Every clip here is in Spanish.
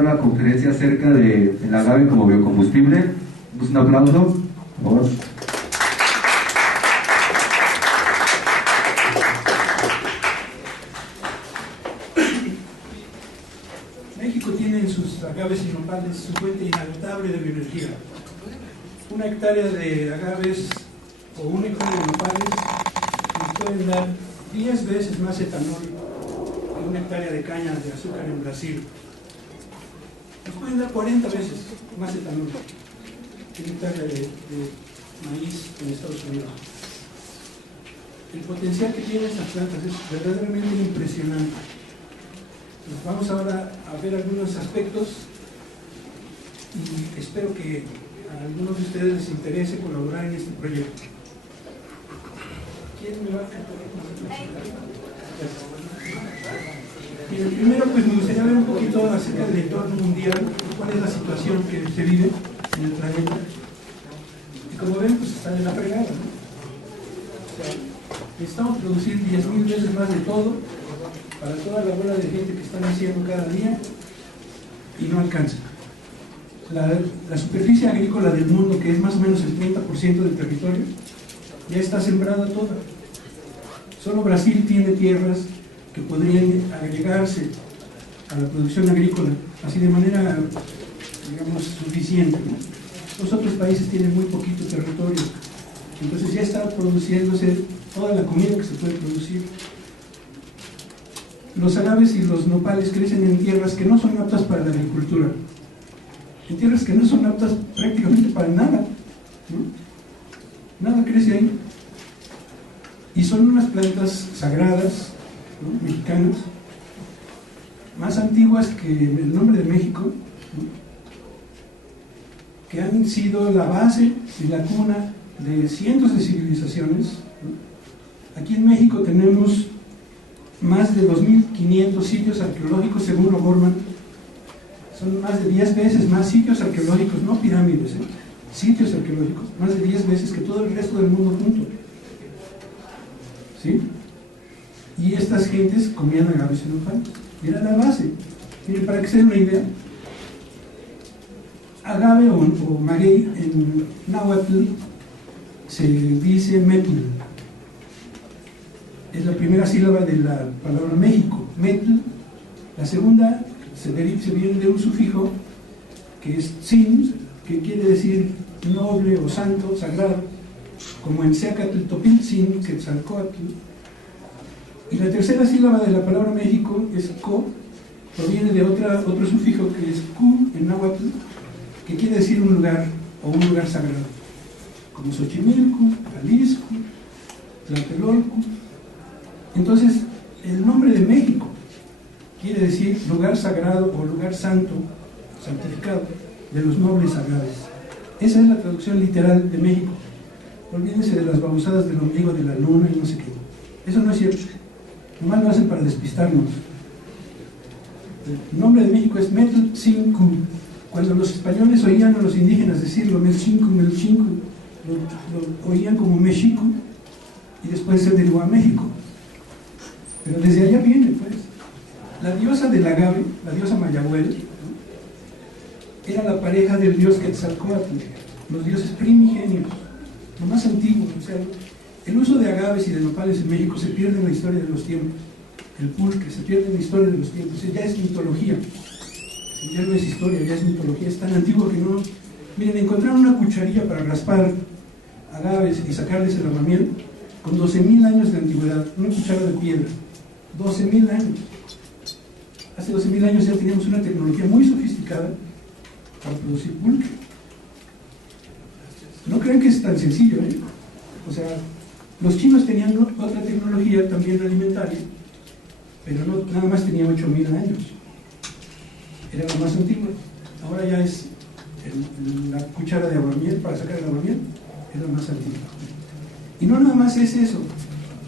Una conferencia acerca de el agave como biocombustible. Un aplauso, por favor. México tiene en sus agaves y nopales su fuente inagotable de bioenergía. 1 hectárea de agaves o 1 hectárea de nopales nos pueden dar 10 veces más etanol que 1 hectárea de caña de azúcar en Brasil. Nos pueden dar 40 veces más etanol que 1 hectárea de maíz en Estados Unidos. El potencial que tienen estas plantas es verdaderamente impresionante. Vamos ahora a ver algunos aspectos y espero que a algunos de ustedes les interese colaborar en este proyecto. ¿Quién me va a Bien, primero pues me gustaría ver un poquito acerca del entorno mundial, cuál es la situación que se vive en el planeta. Y como ven, pues está de la fregada, ¿no? O sea, necesitamos producir 10.000 veces más de todo para toda la bola de gente que están haciendo cada día y no alcanza. La superficie agrícola del mundo, que es más o menos el 30% del territorio, ya está sembrada toda. Solo Brasil tiene tierras que podrían agregarse a la producción agrícola, así de manera, digamos, suficiente, ¿no? Los otros países tienen muy poquito territorio, entonces ya está produciéndose toda la comida que se puede producir. Los agaves y los nopales crecen en tierras que no son aptas para la agricultura, en tierras que no son aptas prácticamente para nada, ¿no? Nada crece ahí. Y son unas plantas sagradas, ¿no? Mexicanas, más antiguas que el nombre de México, ¿no? Que han sido la base y la cuna de cientos de civilizaciones, ¿no? Aquí en México tenemos más de 2.500 sitios arqueológicos según O'Gorman. Son más de 10 veces más sitios arqueológicos, no pirámides, sitios arqueológicos, más de 10 veces que todo el resto del mundo junto, ¿sí? Y estas gentes comían agaves y nopales, era la base. Miren, para que se den una idea, agave o maguey en náhuatl se dice metl. Es la primera sílaba de la palabra México, metl. La segunda se viene de un sufijo que es tzin, que quiere decir noble o santo, sagrado, como en Seacatl, Topiltzin, Quetzalcóatl. Y la tercera sílaba de la palabra México es co, proviene de otro sufijo que es cu en náhuatl, que quiere decir un lugar o un lugar sagrado, como Xochimilco, Jalisco, Tlatelolco. Entonces, el nombre de México quiere decir lugar sagrado o lugar santo, santificado, de los nobles agaves. Esa es la traducción literal de México. Olvídense de las babosadas del ombligo de la luna y no sé qué. Eso no es cierto. Nomás lo hacen para despistarnos. El nombre de México es Metlcincu. Cuando los españoles oían a los indígenas decirlo, Melchinku, Melchinku, lo oían como México y después se derivó a México. Pero desde allá viene, pues. La diosa del agave, la diosa Mayahuel, ¿no? Era la pareja del dios Quetzalcóatl, los dioses primigenios, lo más antiguo. O sea, el uso de agaves y de nopales en México se pierde en la historia de los tiempos. El pulque se pierde en la historia de los tiempos. O sea, ya es mitología. Ya no es historia, ya es mitología. Es tan antiguo que no... Miren, encontraron una cucharilla para raspar agaves y sacarles el aguamiel con 12.000 años de antigüedad. Una cuchara de piedra. 12.000 años. Hace 12.000 años ya teníamos una tecnología muy sofisticada para producir pulque. No crean que es tan sencillo, ¿eh? O sea, los chinos tenían otra tecnología también alimentaria, pero no, nada más tenía 8.000 años. Era lo más antiguo. Ahora ya es la cuchara de aguamiel para sacar el aguamiel, es lo más antiguo. Y no nada más es eso,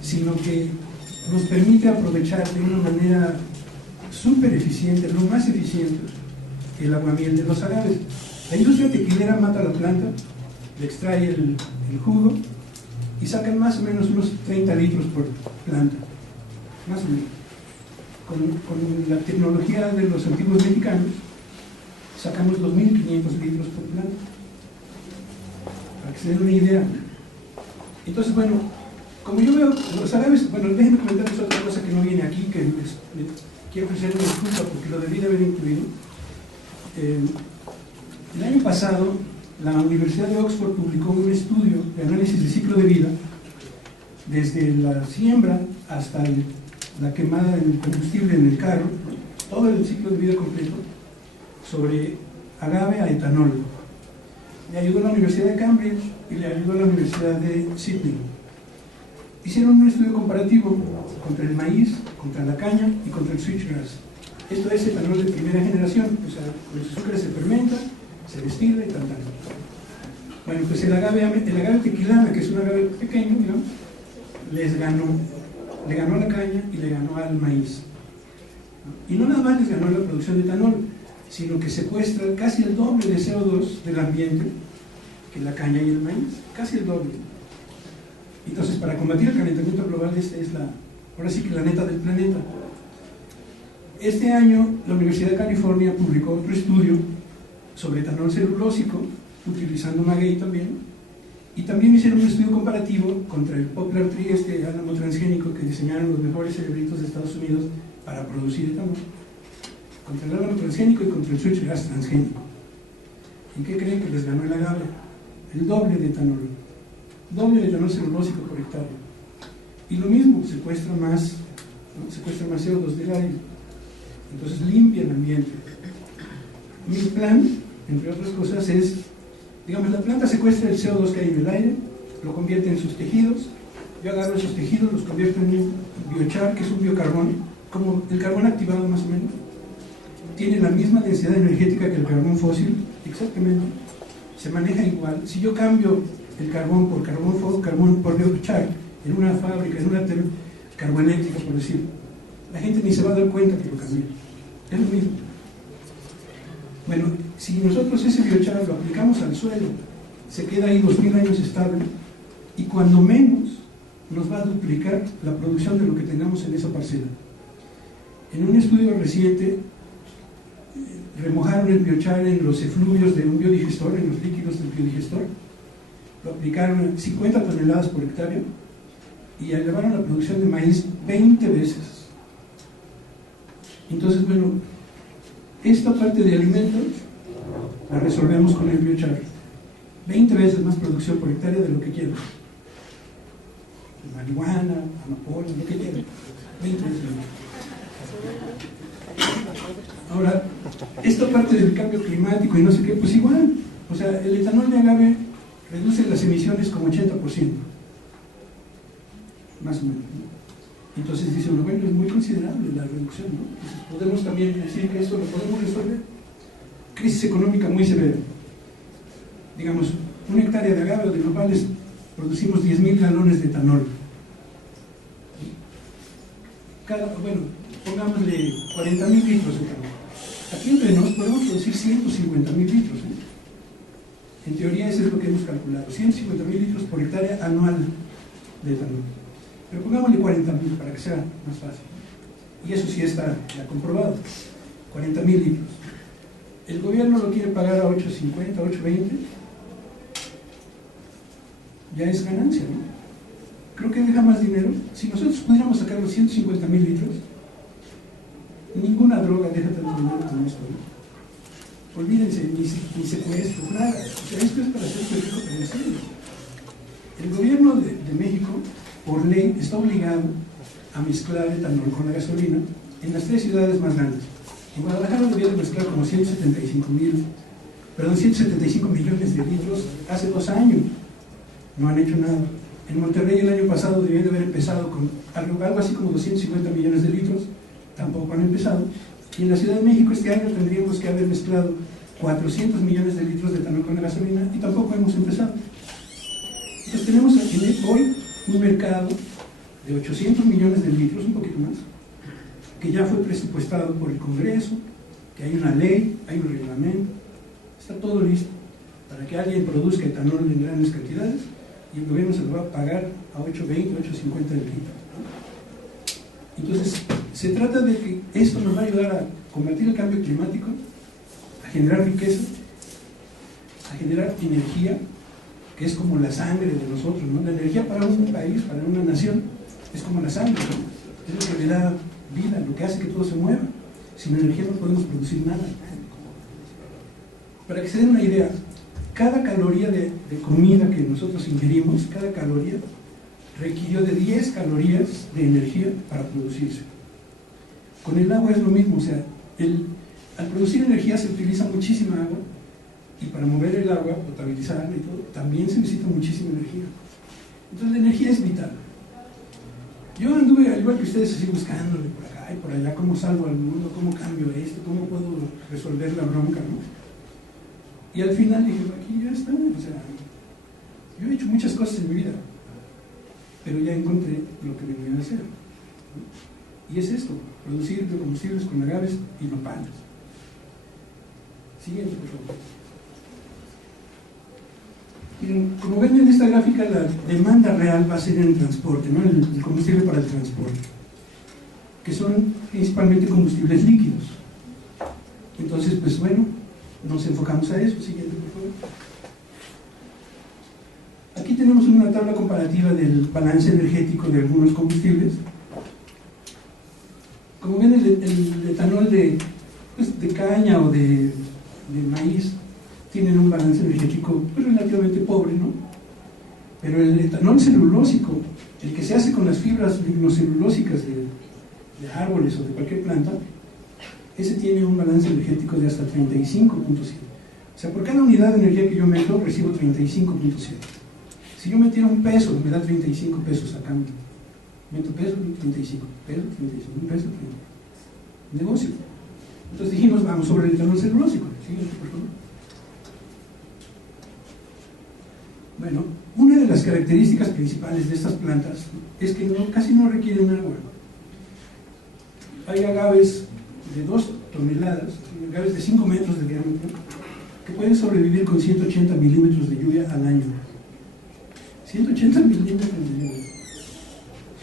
sino que nos permite aprovechar de una manera súper eficiente, lo más eficiente, el aguamiel de los agaves. La industria tequilera mata la planta, le extrae el jugo y sacan más o menos unos 30 litros por planta, más o menos. Con la tecnología de los antiguos mexicanos, sacamos 2.500 litros por planta, para que se den una idea. Entonces, bueno, como yo veo los agaves, bueno, déjenme comentarles otra cosa que no viene aquí, que quiero ofrecer una disculpa porque lo debí de haber incluido. El año pasado, la Universidad de Oxford publicó un estudio de análisis de ciclo de vida, desde la siembra hasta la quemada del combustible en el carro, todo el ciclo de vida completo, sobre agave a etanol. Le ayudó a la Universidad de Cambridge y le ayudó a la Universidad de Sydney. Hicieron un estudio comparativo contra el maíz, contra la caña y contra el switchgrass. Esto es etanol de primera generación, o sea, los azúcares se fermentan, se destila y tal. Bueno, pues el agave tequilana, que es un agave pequeño, digamos, le ganó a la caña y le ganó al maíz. Y no nada más les ganó la producción de etanol, sino que secuestra casi el doble de CO2 del ambiente que la caña y el maíz, casi el doble. Entonces, para combatir el calentamiento global, esta es ahora sí que la neta del planeta. Este año, la Universidad de California publicó otro estudio sobre etanol celulósico, utilizando maguey también, y también hicieron un estudio comparativo contra el Poplar Tree, este álamo transgénico que diseñaron los mejores cerebritos de Estados Unidos para producir etanol, contra el álamo transgénico y contra el switchgrass transgénico. ¿Y qué creen que les ganó el agave? El doble de etanol celulósico por hectárea. Y lo mismo, secuestra más CO2 del aire. Entonces limpia el ambiente. Mi plan, entre otras cosas, es, digamos, la planta secuestra el CO2 que hay en el aire, lo convierte en sus tejidos, yo agarro esos tejidos, los convierto en un biochar, que es un biocarbón, como el carbón activado más o menos. Tiene la misma densidad energética que el carbón fósil, exactamente, se maneja igual. Si yo cambio el carbón por biochar en una fábrica, en una carboeléctrica, por decir, la gente ni se va a dar cuenta que lo cambié. Es lo mismo. Bueno, si nosotros ese biochar lo aplicamos al suelo, se queda ahí 2000 años estable, y cuando menos nos va a duplicar la producción de lo que tengamos en esa parcela. En un estudio reciente, remojaron el biochar en los efluvios de un biodigestor, en los líquidos del biodigestor, lo aplicaron 50 toneladas por hectárea y elevaron la producción de maíz 20 veces. Entonces, bueno, esta parte de alimentos la resolvemos con el biochar. 20 veces más producción por hectárea de lo que quiero. Marihuana, amapola, lo que quiero. 20 veces más. Ahora, esta parte del cambio climático y no sé qué, pues igual. O sea, el etanol de agave reduce las emisiones como 80%. Más o menos, ¿no? Entonces dice uno, bueno, es muy considerable la reducción, ¿no? Entonces podemos también decir que esto lo podemos resolver. Crisis económica muy severa. Digamos, una hectárea de agave o de nopales producimos 10.000 galones de etanol. Bueno, pongámosle 40.000 litros de etanol. Aquí entre nos podemos producir 150.000 litros, ¿eh? En teoría eso es lo que hemos calculado, 150.000 litros por hectárea anual de etanol. Pero pongámosle 40.000 para que sea más fácil. Y eso sí está ya comprobado, 40.000 litros. El gobierno lo quiere pagar a 8.50, 8.20, ya es ganancia, ¿no? Creo que deja más dinero. Si nosotros pudiéramos sacar los 150.000 litros, ninguna droga deja tanto dinero como esto, ¿no? Olvídense, ni secuestro, nada. O sea, esto es para hacer rico en serio. El gobierno de México, por ley, está obligado a mezclar etanol con la gasolina en las 3 ciudades más grandes. En Guadalajara debieron mezclar como 175 millones de litros hace 2 años. No han hecho nada. En Monterrey el año pasado debían de haber empezado con algo así como 250 millones de litros, tampoco han empezado. Y en la Ciudad de México este año tendríamos que haber mezclado 400 millones de litros de etanol con la gasolina y tampoco hemos empezado. Entonces tenemos hoy un mercado de 800 millones de litros, un poquito más, que ya fue presupuestado por el Congreso, que hay una ley, hay un reglamento, está todo listo para que alguien produzca etanol en grandes cantidades y el gobierno se lo va a pagar a 8.20, 8.50 el litro. Entonces, se trata de que esto nos va a ayudar a combatir el cambio climático, a generar riqueza, a generar energía, que es como la sangre de nosotros, ¿no? La energía para un país, para una nación, es como la sangre, ¿no? Es lo que le da vida, lo que hace que todo se mueva. Sin energía no podemos producir nada. Para que se den una idea, cada caloría de comida que nosotros ingerimos, cada caloría requirió de 10 calorías de energía para producirse. Con el agua es lo mismo, o sea, al producir energía se utiliza muchísima agua, y para mover el agua, potabilizarla y todo, también se necesita muchísima energía. Entonces la energía es vital. Yo anduve, al igual que ustedes, así buscándole por acá y por allá, cómo salvo al mundo, cómo cambio esto, cómo puedo resolver la bronca, ¿no? Y al final dije, aquí ya está, o sea, yo he hecho muchas cosas en mi vida, pero ya encontré lo que venía a hacer, ¿no? Y es esto, producir biocombustibles con agaves y nopales. Siguiente, por favor. Miren, como ven en esta gráfica, la demanda real va a ser en el transporte, ¿no? El combustible para el transporte, que son principalmente combustibles líquidos. Entonces, pues bueno, nos enfocamos a eso. Siguiente, por favor. Aquí tenemos una tabla comparativa del balance energético de algunos combustibles. Como ven, el etanol de caña o de maíz tienen un balance energético pues, relativamente pobre, ¿no? Pero el etanol celulósico, el que se hace con las fibras lignocelulósicas de árboles o de cualquier planta, ese tiene un balance energético de hasta 35.7. O sea, por cada unidad de energía que yo meto, recibo 35.7. Si yo metiera un peso, me da 35 pesos a cambio. Meto peso, 35, peso, 35, un peso, 35. Negocio. Entonces dijimos, vamos sobre el etanol celulósico. Siguiente, por favor. Bueno, una de las características principales de estas plantas es que casi no requieren agua. Hay agaves de 2 toneladas, agaves de 5 metros de diámetro, que pueden sobrevivir con 180 milímetros de lluvia al año. 180 milímetros de lluvia.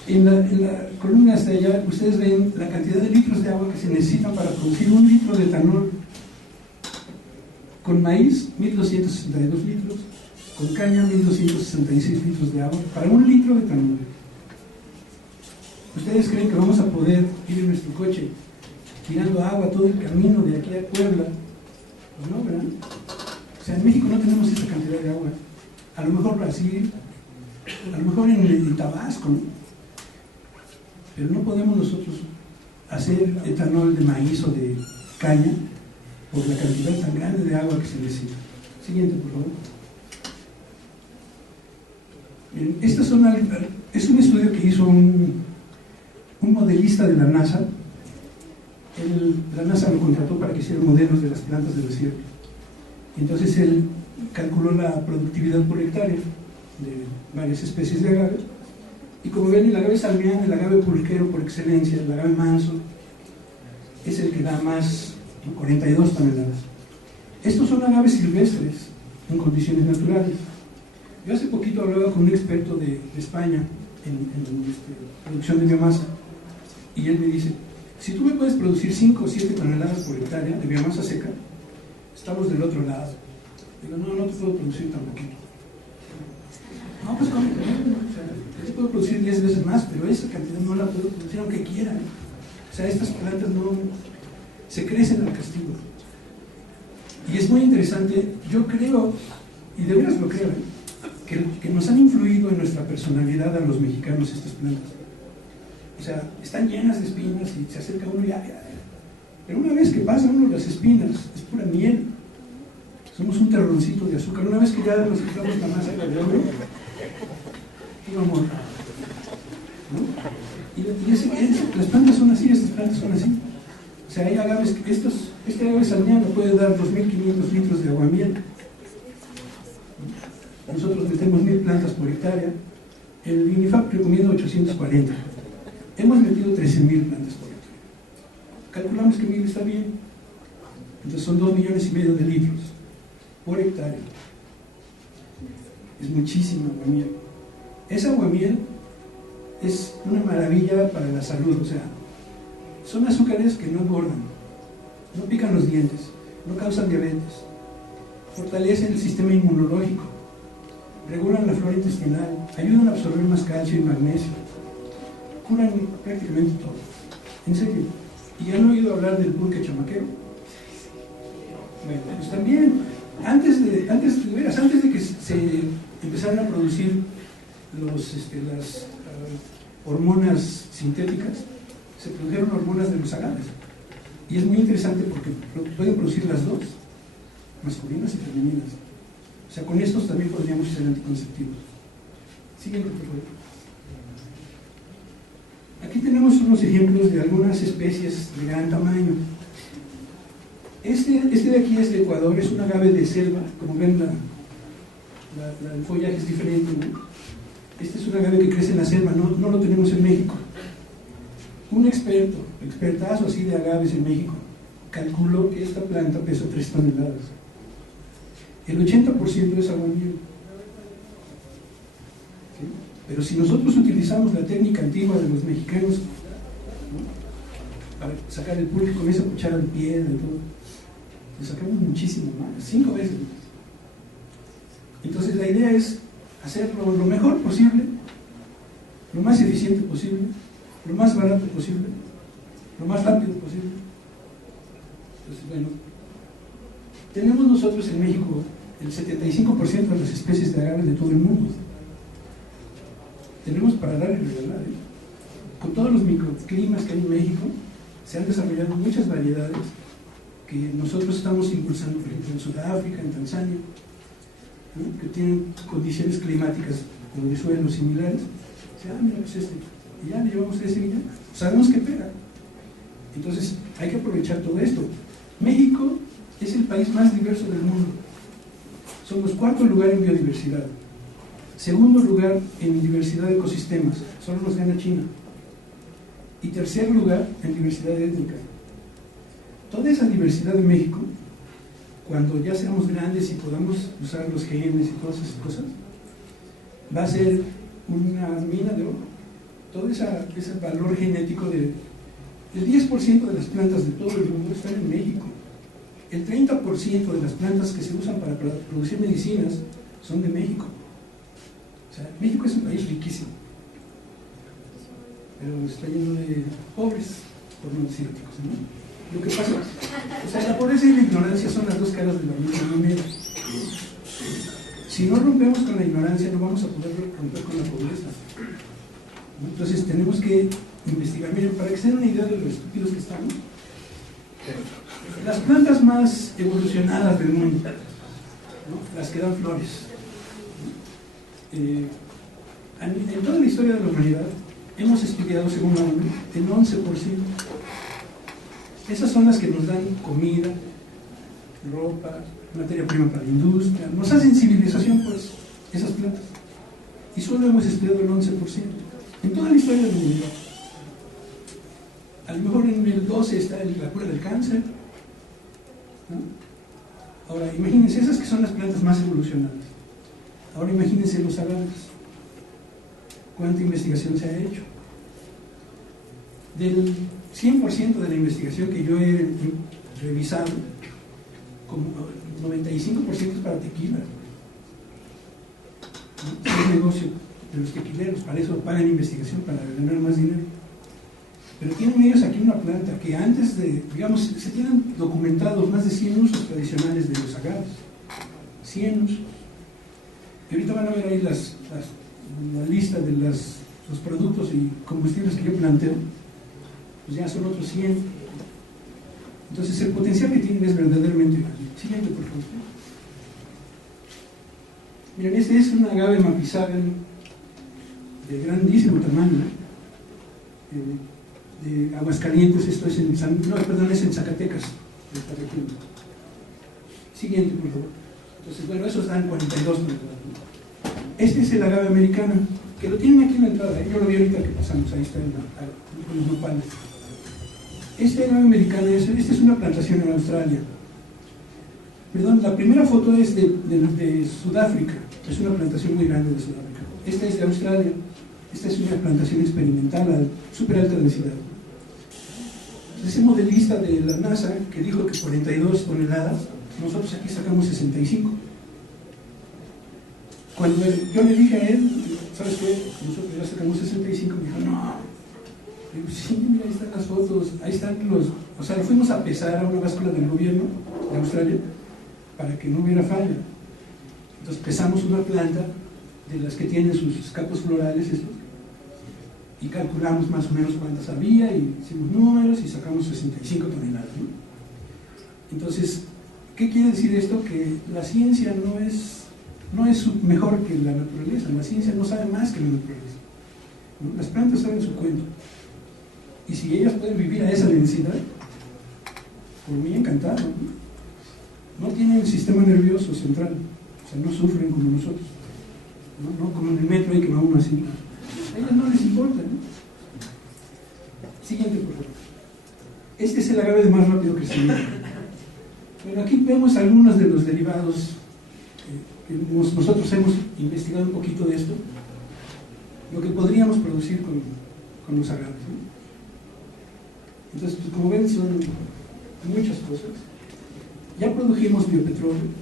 En la columna hasta allá, ustedes ven la cantidad de litros de agua que se necesitan para producir 1 litro de etanol. Con maíz, 1.262 litros. Con caña, 1.266 litros de agua para 1 litro de etanol. ¿Ustedes creen que vamos a poder ir en nuestro coche tirando agua todo el camino de aquí a Puebla? Pues no, ¿verdad? O sea, en México no tenemos esa cantidad de agua. A lo mejor Brasil, a lo mejor en Tabasco, ¿no? Pero no podemos nosotros hacer etanol de maíz o de caña por la cantidad tan grande de agua que se necesita. Siguiente, por favor. Bien, es un estudio que hizo un modelista de la NASA. La NASA lo contrató para que hiciera modelos de las plantas del desierto. Entonces él calculó la productividad por hectárea de varias especies de agaves. Y como ven, el agave salmiano, el agave pulquero por excelencia, el agave manso, es el que da más, ¿no? 42 toneladas. Estos son agaves silvestres en condiciones naturales. Yo hace poquito hablaba con un experto de España en producción de biomasa, y él me dice, si tú me puedes producir 5 o 7 toneladas por hectárea de biomasa seca, estamos del otro lado. Digo, no te puedo producir tan poquito. No, pues ¿cómo? O sea, yo puedo producir 10 veces más, pero esa cantidad no la puedo producir aunque quiera. O sea, estas plantas no se crecen al castigo. Y es muy interesante, yo creo, y de veras lo creo, que nos han influido en nuestra personalidad a los mexicanos estas plantas. O sea, están llenas de espinas y se acerca uno y ya. Pero una vez que pasa uno las espinas, es pura miel. Somos un terroncito de azúcar. Una vez que ya nos quitamos la masa de oro, digo amor, ¿no? Y las plantas son así, estas plantas son así. O sea, hay agaves, este agave salmiano puede dar 2.500 litros de aguamiel. Nosotros metemos 1.000 plantas por hectárea. El INIFAP recomienda 840. Hemos metido 13.000 plantas por hectárea. Calculamos que 1.000 está bien. Entonces son 2,5 millones de litros por hectárea. Es muchísimo aguamiel. Ese aguamiel es una maravilla para la salud. O sea, son azúcares que no engordan, no pican los dientes. no causan diabetes, fortalecen el sistema inmunológico, regulan la flora intestinal, ayudan a absorber más calcio y magnesio, curan prácticamente todo. En serio. ¿Y han oído hablar del pulque chamaquero? Bueno, pues también, antes de que se empezaran a producir las hormonas sintéticas, se produjeron hormonas de los agaves. Y es muy interesante porque pueden producir las dos, masculinas y femeninas. O sea, con estos también podríamos ser anticonceptivos. Siguiente, por favor. Aquí tenemos unos ejemplos de algunas especies de gran tamaño. Este de aquí es de Ecuador, es un agave de selva. Como ven, el follaje es diferente, ¿no? Este es un agave que crece en la selva, no lo tenemos en México. Un expertazo así de agaves en México, calculó que esta planta pesa 3 toneladas. El 80% es agua miel. ¿Sí? Pero si nosotros utilizamos la técnica antigua de los mexicanos, ¿no?, para sacar el pulque con esa cuchara de piedra y todo, le sacamos muchísimo más, 5 veces más. Entonces la idea es hacerlo lo mejor posible, lo más eficiente posible, lo más barato posible, lo más rápido posible. Entonces, bueno, tenemos nosotros en México el 75% de las especies de agaves de todo el mundo. Tenemos para dar y regalar, ¿eh? Con todos los microclimas que hay en México, se han desarrollado muchas variedades que nosotros estamos impulsando, por ejemplo, en Sudáfrica, en Tanzania, ¿no?, que tienen condiciones climáticas como de suelos similares. Mira, pues y ya le llevamos ese y ya sabemos que pega. Entonces hay que aprovechar todo esto. México es el país más diverso del mundo. Somos 4º lugar en biodiversidad, 2º lugar en diversidad de ecosistemas, solo nos gana China, y 3er lugar en diversidad étnica. Toda esa diversidad de México, cuando ya seamos grandes y podamos usar los genes y todas esas cosas, va a ser una mina de oro. Todo ese valor genético el 10% de las plantas de todo el mundo están en México. El 30% de las plantas que se usan para producir medicinas son de México. O sea, México es un país riquísimo, pero está lleno de pobres, por no decir ricos, ¿no? Lo que pasa, o sea, la pobreza y la ignorancia son las dos caras de la misma moneda. Si no rompemos con la ignorancia, no vamos a poder romper con la pobreza. Entonces tenemos que investigar. Miren, para que se den una idea de lo estúpidos que estamos, las plantas más evolucionadas del mundo, ¿no?, las que dan flores, en toda la historia de la humanidad hemos estudiado, según la ONU, el 11%. Esas son las que nos dan comida, ropa, materia prima para la industria, nos hacen civilización, pues, esas plantas. Y solo hemos estudiado el 11% en toda la historia de la humanidad. A lo mejor en el 12 está la cura del cáncer, ¿no? Ahora, imagínense esas que son las plantas más evolucionadas. Ahora imagínense los agaves. ¿Cuánta investigación se ha hecho? Del 100% de la investigación que yo he revisado, como 95% es para tequila, ¿no? Es el negocio de los tequileros, para eso pagan investigación, para ganar más dinero. Pero tienen ellos aquí una planta que antes de, digamos, se tienen documentados más de 100 usos tradicionales de los agaves. 100 usos. Y ahorita van a ver ahí la lista de los productos y combustibles que yo planteo, pues ya son otros 100. Entonces el potencial que tienen es verdaderamente grande. Siguiente, por favor. Miren, este es un agave mapizagan de grandísimo tamaño, de Aguascalientes. Esto es en es en Zacatecas, de esta región. Siguiente, por favor. Entonces, bueno, esos dan 42 toneladas. Este es el agave americano, que lo tienen aquí en la entrada, yo lo vi ahorita que pasamos, ahí está con los nopales. Este agave americano, esta es una plantación en Australia. Perdón, la primera foto es de Sudáfrica, es una plantación muy grande de Sudáfrica. Esta es de Australia, esta es una plantación experimental a súper alta densidad. Ese modelista de la NASA que dijo que 42 toneladas, nosotros aquí sacamos 65. Cuando yo le dije a él, ¿sabes qué? Nosotros ya sacamos 65, me dijo, no. Le digo, sí, mira, ahí están las fotos, ahí están los... O sea, fuimos a pesar a una báscula del gobierno de Australia para que no hubiera falla. Entonces pesamos una planta de las que tienen sus escapos florales estos, y calculamos más o menos cuántas había, y hicimos números y sacamos 65 toneladas, ¿no? Entonces, ¿qué quiere decir esto? Que la ciencia no es mejor que la naturaleza, la ciencia no sabe más que la naturaleza, ¿no? Las plantas saben su cuento, y si ellas pueden vivir a esa densidad, por mí encantado, ¿no? No tienen sistema nervioso central, o sea, no sufren como nosotros, no como en el metro ahí que va uno así. A ellas no les importa, ¿no? Siguiente, por favor. Este es el agave de más rápido crecimiento. Bueno, aquí vemos algunos de los derivados que nosotros hemos investigado un poquito de esto, lo que podríamos producir con los agaves, ¿no? Entonces, pues, como ven, son muchas cosas. Ya produjimos biopetróleo.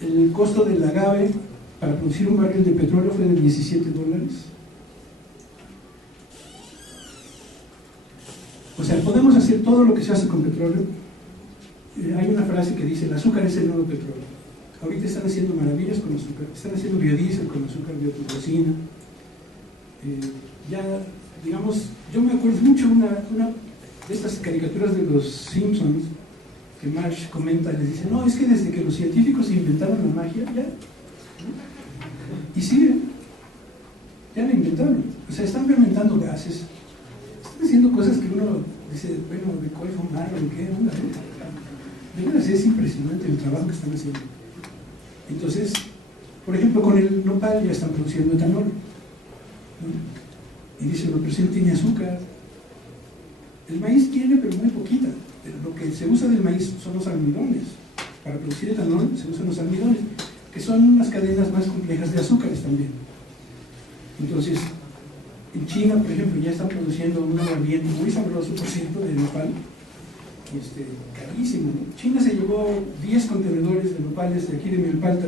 El costo del agave para producir un barril de petróleo fue de $17. O sea, podemos hacer todo lo que se hace con petróleo. Hay una frase que dice, el azúcar es el nuevo petróleo. Ahorita están haciendo maravillas con azúcar, están haciendo biodiesel con azúcar, biotuberosina. Ya, digamos, yo me acuerdo mucho una de estas caricaturas de los Simpsons, que Marsh comenta, les dice, no, es que desde que los científicos inventaron la magia, ya. Y siguen, ya la inventaron. O sea, están fermentando gases, están haciendo cosas que uno dice, bueno, ¿de cuál fumar o de qué onda? De verdad, es impresionante el trabajo que están haciendo. Entonces, por ejemplo, con el nopal ya están produciendo etanol, ¿no? Y dicen, pero si no tiene azúcar. El maíz tiene, pero muy poquita. Lo que se usa del maíz son los almidones. Para producir etanol se usan los almidones, que son unas cadenas más complejas de azúcares también. Entonces, en China, por ejemplo, ya están produciendo un aguardiente muy sabroso, por cierto, de nopal, carísimo, ¿no? China se llevó 10 contenedores de nopales de aquí de Milpalta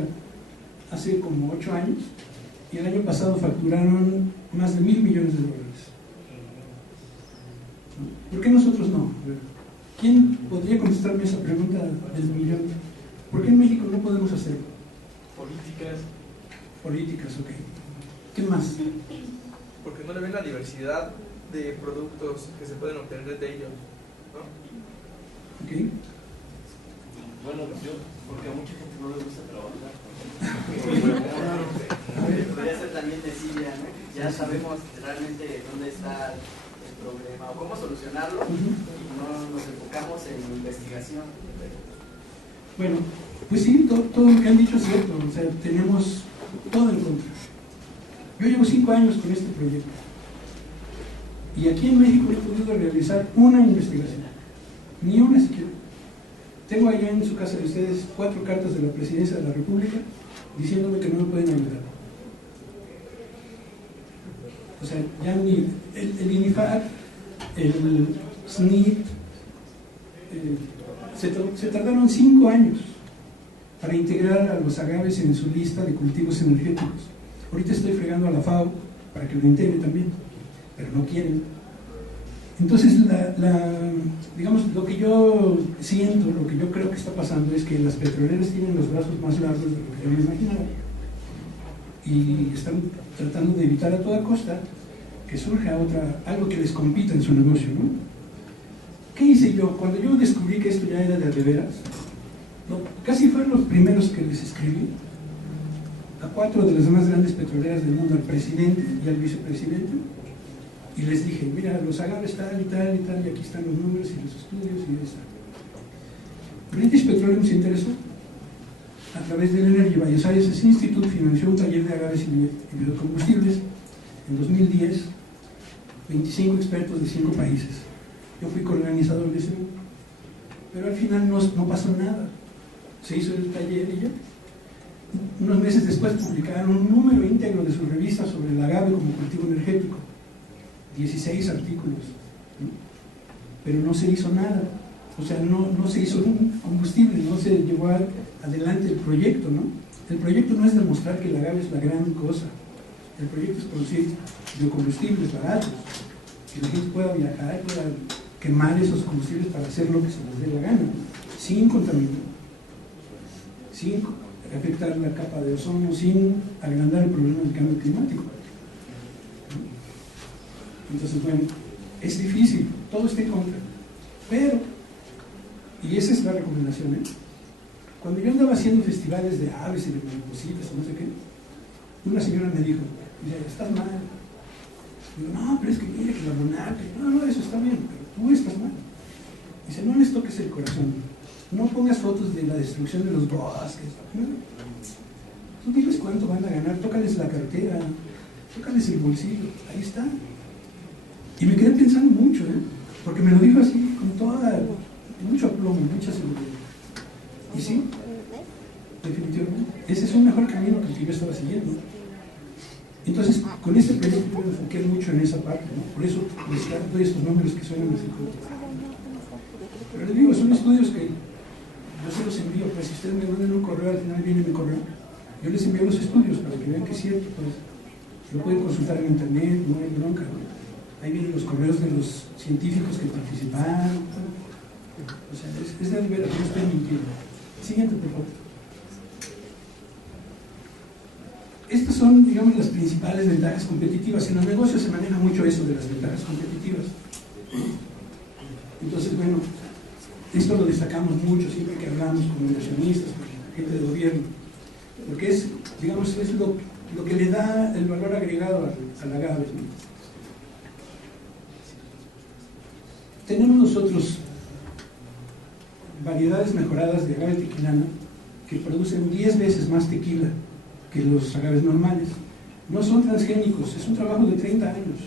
hace como 8 años, y el año pasado facturaron más de $1,000 millones. ¿Por qué nosotros no? ¿Quién podría contestarme esa pregunta del millón? ¿Por qué en México no podemos hacerlo? Políticas, ok. ¿Qué más? Porque no le ven la diversidad de productos que se pueden obtener de ellos, ¿no? Ok. Bueno, porque a mucha gente no le gusta trabajar. Podría ser también decir, ¿no? Ya sabemos realmente dónde está el problema o cómo solucionarlo, y no nos enfocamos en investigación. Bueno, pues sí, todo lo que han dicho es cierto. O sea, tenemos todo en contra. Yo llevo 5 años con este proyecto, y aquí en México no he podido realizar una investigación, ni una siquiera. Tengo allá en su casa de ustedes 4 cartas de la Presidencia de la República diciéndome que no me pueden ayudar. O sea, ya ni el INIFAC, el SNIT, se tardaron 5 años para integrar a los agaves en su lista de cultivos energéticos. Ahorita estoy fregando a la FAO para que lo integre también, pero no quieren. Entonces, digamos, lo que yo siento, lo que yo creo que está pasando es que las petroleras tienen los brazos más largos de lo que yo me imaginaba, y están tratando de evitar a toda costa que surja algo que les compita en su negocio, ¿no? ¿Qué hice yo? Cuando yo descubrí que esto ya era de veras, casi fueron los primeros que les escribí a 4 de las más grandes petroleras del mundo, al presidente y al vicepresidente, y les dije, mira, los agaves tal y tal y tal, y aquí están los números y los estudios y eso. British Petroleum se interesó. A través del Energy Biosciences Institute financió un taller de agaves y biocombustibles en 2010, 25 expertos de 5 países. Yo fui coorganizador de ese, pero al final no pasó nada. Se hizo el taller y ya. Unos meses después publicaron un número íntegro de su revista sobre el agave como cultivo energético. 16 artículos, ¿no? pero no se hizo nada. O sea, no se hizo un combustible, no se llevó adelante el proyecto, ¿no? El proyecto no es demostrar que el agave es la gran cosa. El proyecto es producir biocombustibles baratos, que la gente pueda viajar, pueda quemar esos combustibles para hacer lo que se les dé la gana, ¿no? Sin contaminar, sin afectar la capa de ozono, sin agrandar el problema del cambio climático. Entonces, bueno, es difícil, todo está en contra, pero, y esa es la recomendación, cuando yo andaba haciendo festivales de aves y de maripositas o no sé qué, una señora me dijo, estás mal. Digo, no, pero es que mire que la monarca, no, eso está bien, pero tú estás mal. Dice, no les toques el corazón, no pongas fotos de la destrucción de los bosques, ¿no? Tú diles cuánto van a ganar, tócales la cartera, tócales el bolsillo, ahí está. Y me quedé pensando mucho, porque me lo dijo así, con mucho aplomo, mucha seguridad. Y sí, definitivamente, ese es un mejor camino que el que yo estaba siguiendo. Entonces, con este proyecto me enfoqué mucho en esa parte, ¿no? Por eso les doy estos números que suenan así. Pero les digo, son estudios que yo se los envío, pues si ustedes me mandan un correo, al final viene mi correo, yo les envío los estudios para que vean que es cierto, pues lo pueden consultar en internet, no hay bronca, ¿no? Ahí vienen los correos de los científicos que participaron, o sea, es de veras, no estoy mintiendo. Siguiente, por favor. Estas son, digamos, las principales ventajas competitivas. En los negocios se maneja mucho eso de las ventajas competitivas. Entonces, bueno, esto lo destacamos mucho siempre que hablamos con inversionistas, con gente de gobierno, porque es, digamos, es lo que le da el valor agregado al agave, ¿no? Tenemos nosotros variedades mejoradas de agave tequilana que producen 10 veces más tequila que los agaves normales. No son transgénicos, es un trabajo de 30 años.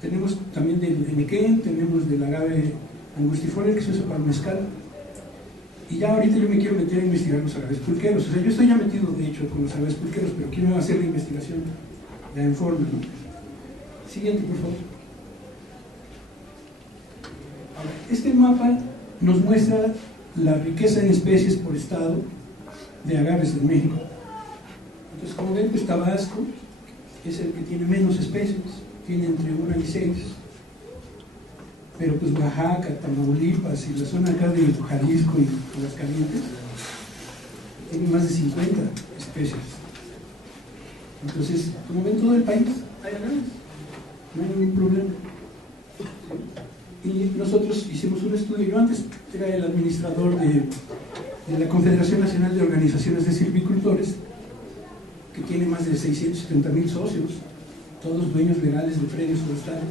Tenemos también del Enequén, tenemos del agave angustifolia que se usa para el mezcal. Y ya ahorita yo me quiero meter a investigar los agaves pulqueros. O sea, yo estoy ya metido, de hecho, con los agaves pulqueros, pero quiero hacer la investigación ya en forma, ¿no? Siguiente, por favor. Ahora, este mapa nos muestra la riqueza en especies por estado de agaves en México. Entonces, como ven, pues Tabasco es el que tiene menos especies, tiene entre 1 y 6, pero pues Oaxaca, Tamaulipas y la zona acá de Jalisco y Aguascalientes tiene más de 50 especies. Entonces, como ven, todo el país hay agaves, no hay ningún problema. Y nosotros hicimos un estudio, yo antes era el administrador de la Confederación Nacional de Organizaciones de Silvicultores, que tiene más de 670,000 socios, todos dueños legales de predios forestales.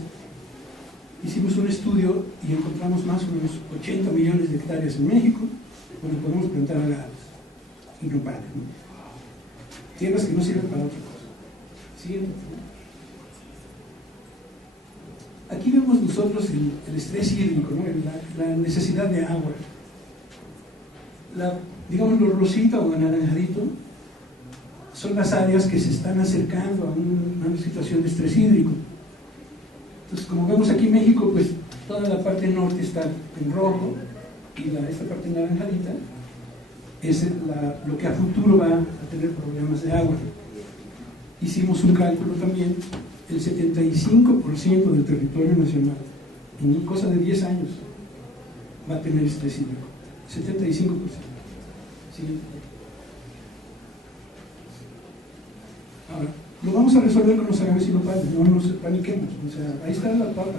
Hicimos un estudio y encontramos más o menos 80 millones de hectáreas en México donde podemos plantar agaves y nopales, ¿no? Tierras que no sirven para otra cosa. Siguiente. Aquí vemos nosotros el estrés hídrico, ¿no? La necesidad de agua. Digamos, lo rosita o anaranjadito son las áreas que se están acercando a una situación de estrés hídrico. Entonces, como vemos aquí en México, pues toda la parte norte está en rojo y esta parte naranjadita es lo que a futuro va a tener problemas de agua. Hicimos un cálculo también, el 75% del territorio nacional, en cosa de 10 años, va a tener estrés hídrico. 75%. ¿Sí? Ahora, lo vamos a resolver con los agaves y nopales, no nos paniquemos. O sea, ahí está la papa,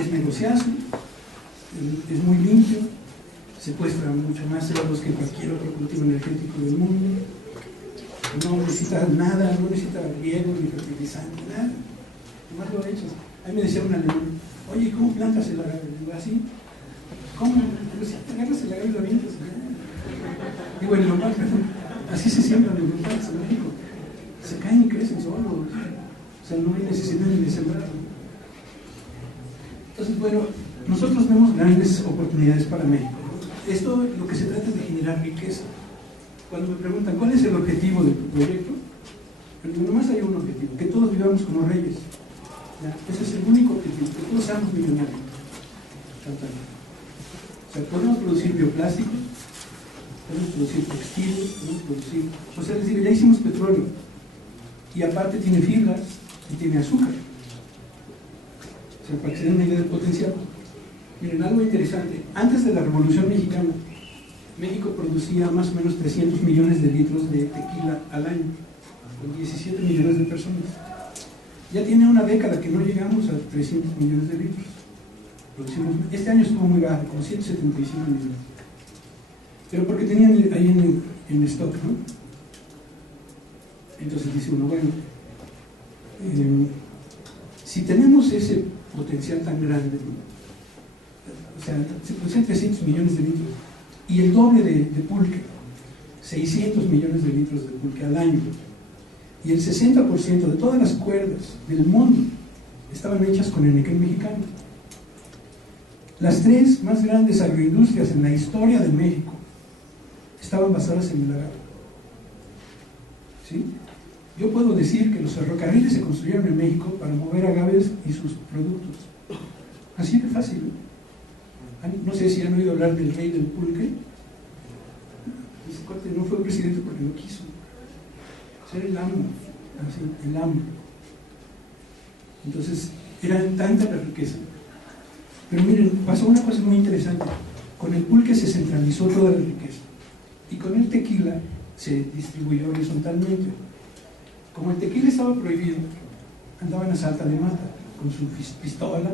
es negociazo, es muy limpio, secuestra mucho más CO2 que cualquier otro cultivo energético del mundo, no necesita nada, no necesita riego ni fertilizante, nada, nomás lo echas. Ahí me decía un alemán, oye, ¿cómo plantas el agave? Digo, así, ¿cómo? Digo, si te agarras el agave y lo avientas. Digo, el nopal, así se siembran los nopales en México, se caen y crecen solos, o sea, no hay necesidad ni de sembrar. Entonces, bueno, nosotros vemos grandes oportunidades para México. Esto lo que se trata es de generar riqueza. Cuando me preguntan cuál es el objetivo de tu proyecto, yo digo, nomás hay un objetivo, que todos vivamos como reyes. ¿Ya? Ese es el único objetivo, que todos seamos millonarios. O sea, podemos producir bioplásticos, podemos producir textiles, podemos producir... O sea, les digo, ya hicimos petróleo, y aparte tiene fibras y tiene azúcar. O sea, para que se den una idea del potencial. Miren, algo interesante. Antes de la Revolución Mexicana, México producía más o menos 300 millones de litros de tequila al año, con 17 millones de personas. Ya tiene una década que no llegamos a 300 millones de litros. Producimos, este año estuvo muy bajo, como 175 millones. Pero porque tenían ahí en stock, ¿no? Entonces dice uno, bueno, si tenemos ese potencial tan grande, ¿no? O sea, se producen 300 millones de litros y el doble de pulque, 600 millones de litros de pulque al año, y el 60% de todas las cuerdas del mundo estaban hechas con enequén mexicano. Las tres más grandes agroindustrias en la historia de México estaban basadas en el agave. ¿Sí? Yo puedo decir que los ferrocarriles se construyeron en México para mover agaves y sus productos. Así de fácil, ¿no? No sé si han oído hablar del rey del pulque. Ese cuate no fue presidente porque no quiso. Ser el amo, así, el amo. Entonces, era tanta la riqueza. Pero miren, pasó una cosa muy interesante. Con el pulque se centralizó toda la riqueza. Y con el tequila se distribuyó horizontalmente. Como el tequila estaba prohibido, andaban a salta de mata con su pistola.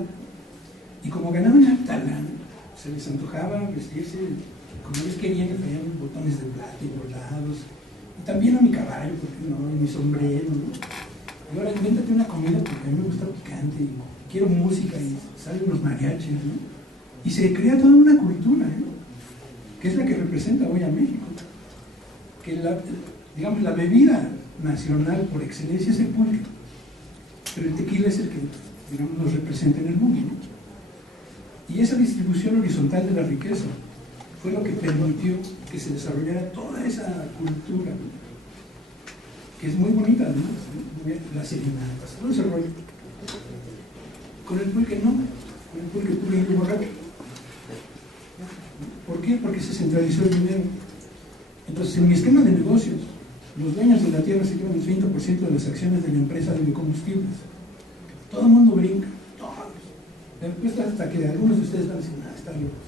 Y como ganaban harta lana, se les antojaba vestirse como ellos querían, que traían botones de plata y bordados. Y también a mi caballo, porque no, y mi sombrero, ¿no? Y ahora invéntate una comida porque a mí me gusta picante y quiero música y salen los mariachis, ¿no? Y se crea toda una cultura, ¿no? Que es la que representa hoy a México. Que digamos, la bebida nacional por excelencia es el pulque, pero el tequila es el que, digamos, nos representa en el mundo, ¿no? Y esa distribución horizontal de la riqueza fue lo que permitió que se desarrollara toda esa cultura, ¿no? Que es muy bonita, además, ¿no? Las serenatas, todo ese rollo. Con el pulque no, con el pulque puro y borracho. ¿Por qué? Porque se centralizó el dinero. Entonces, en mi esquema de negocios, los dueños de la tierra se llevan el 30% de las acciones de la empresa de biocombustibles. Todo el mundo brinca, todos. Después hasta que algunos de ustedes van a decir, nada, están locos.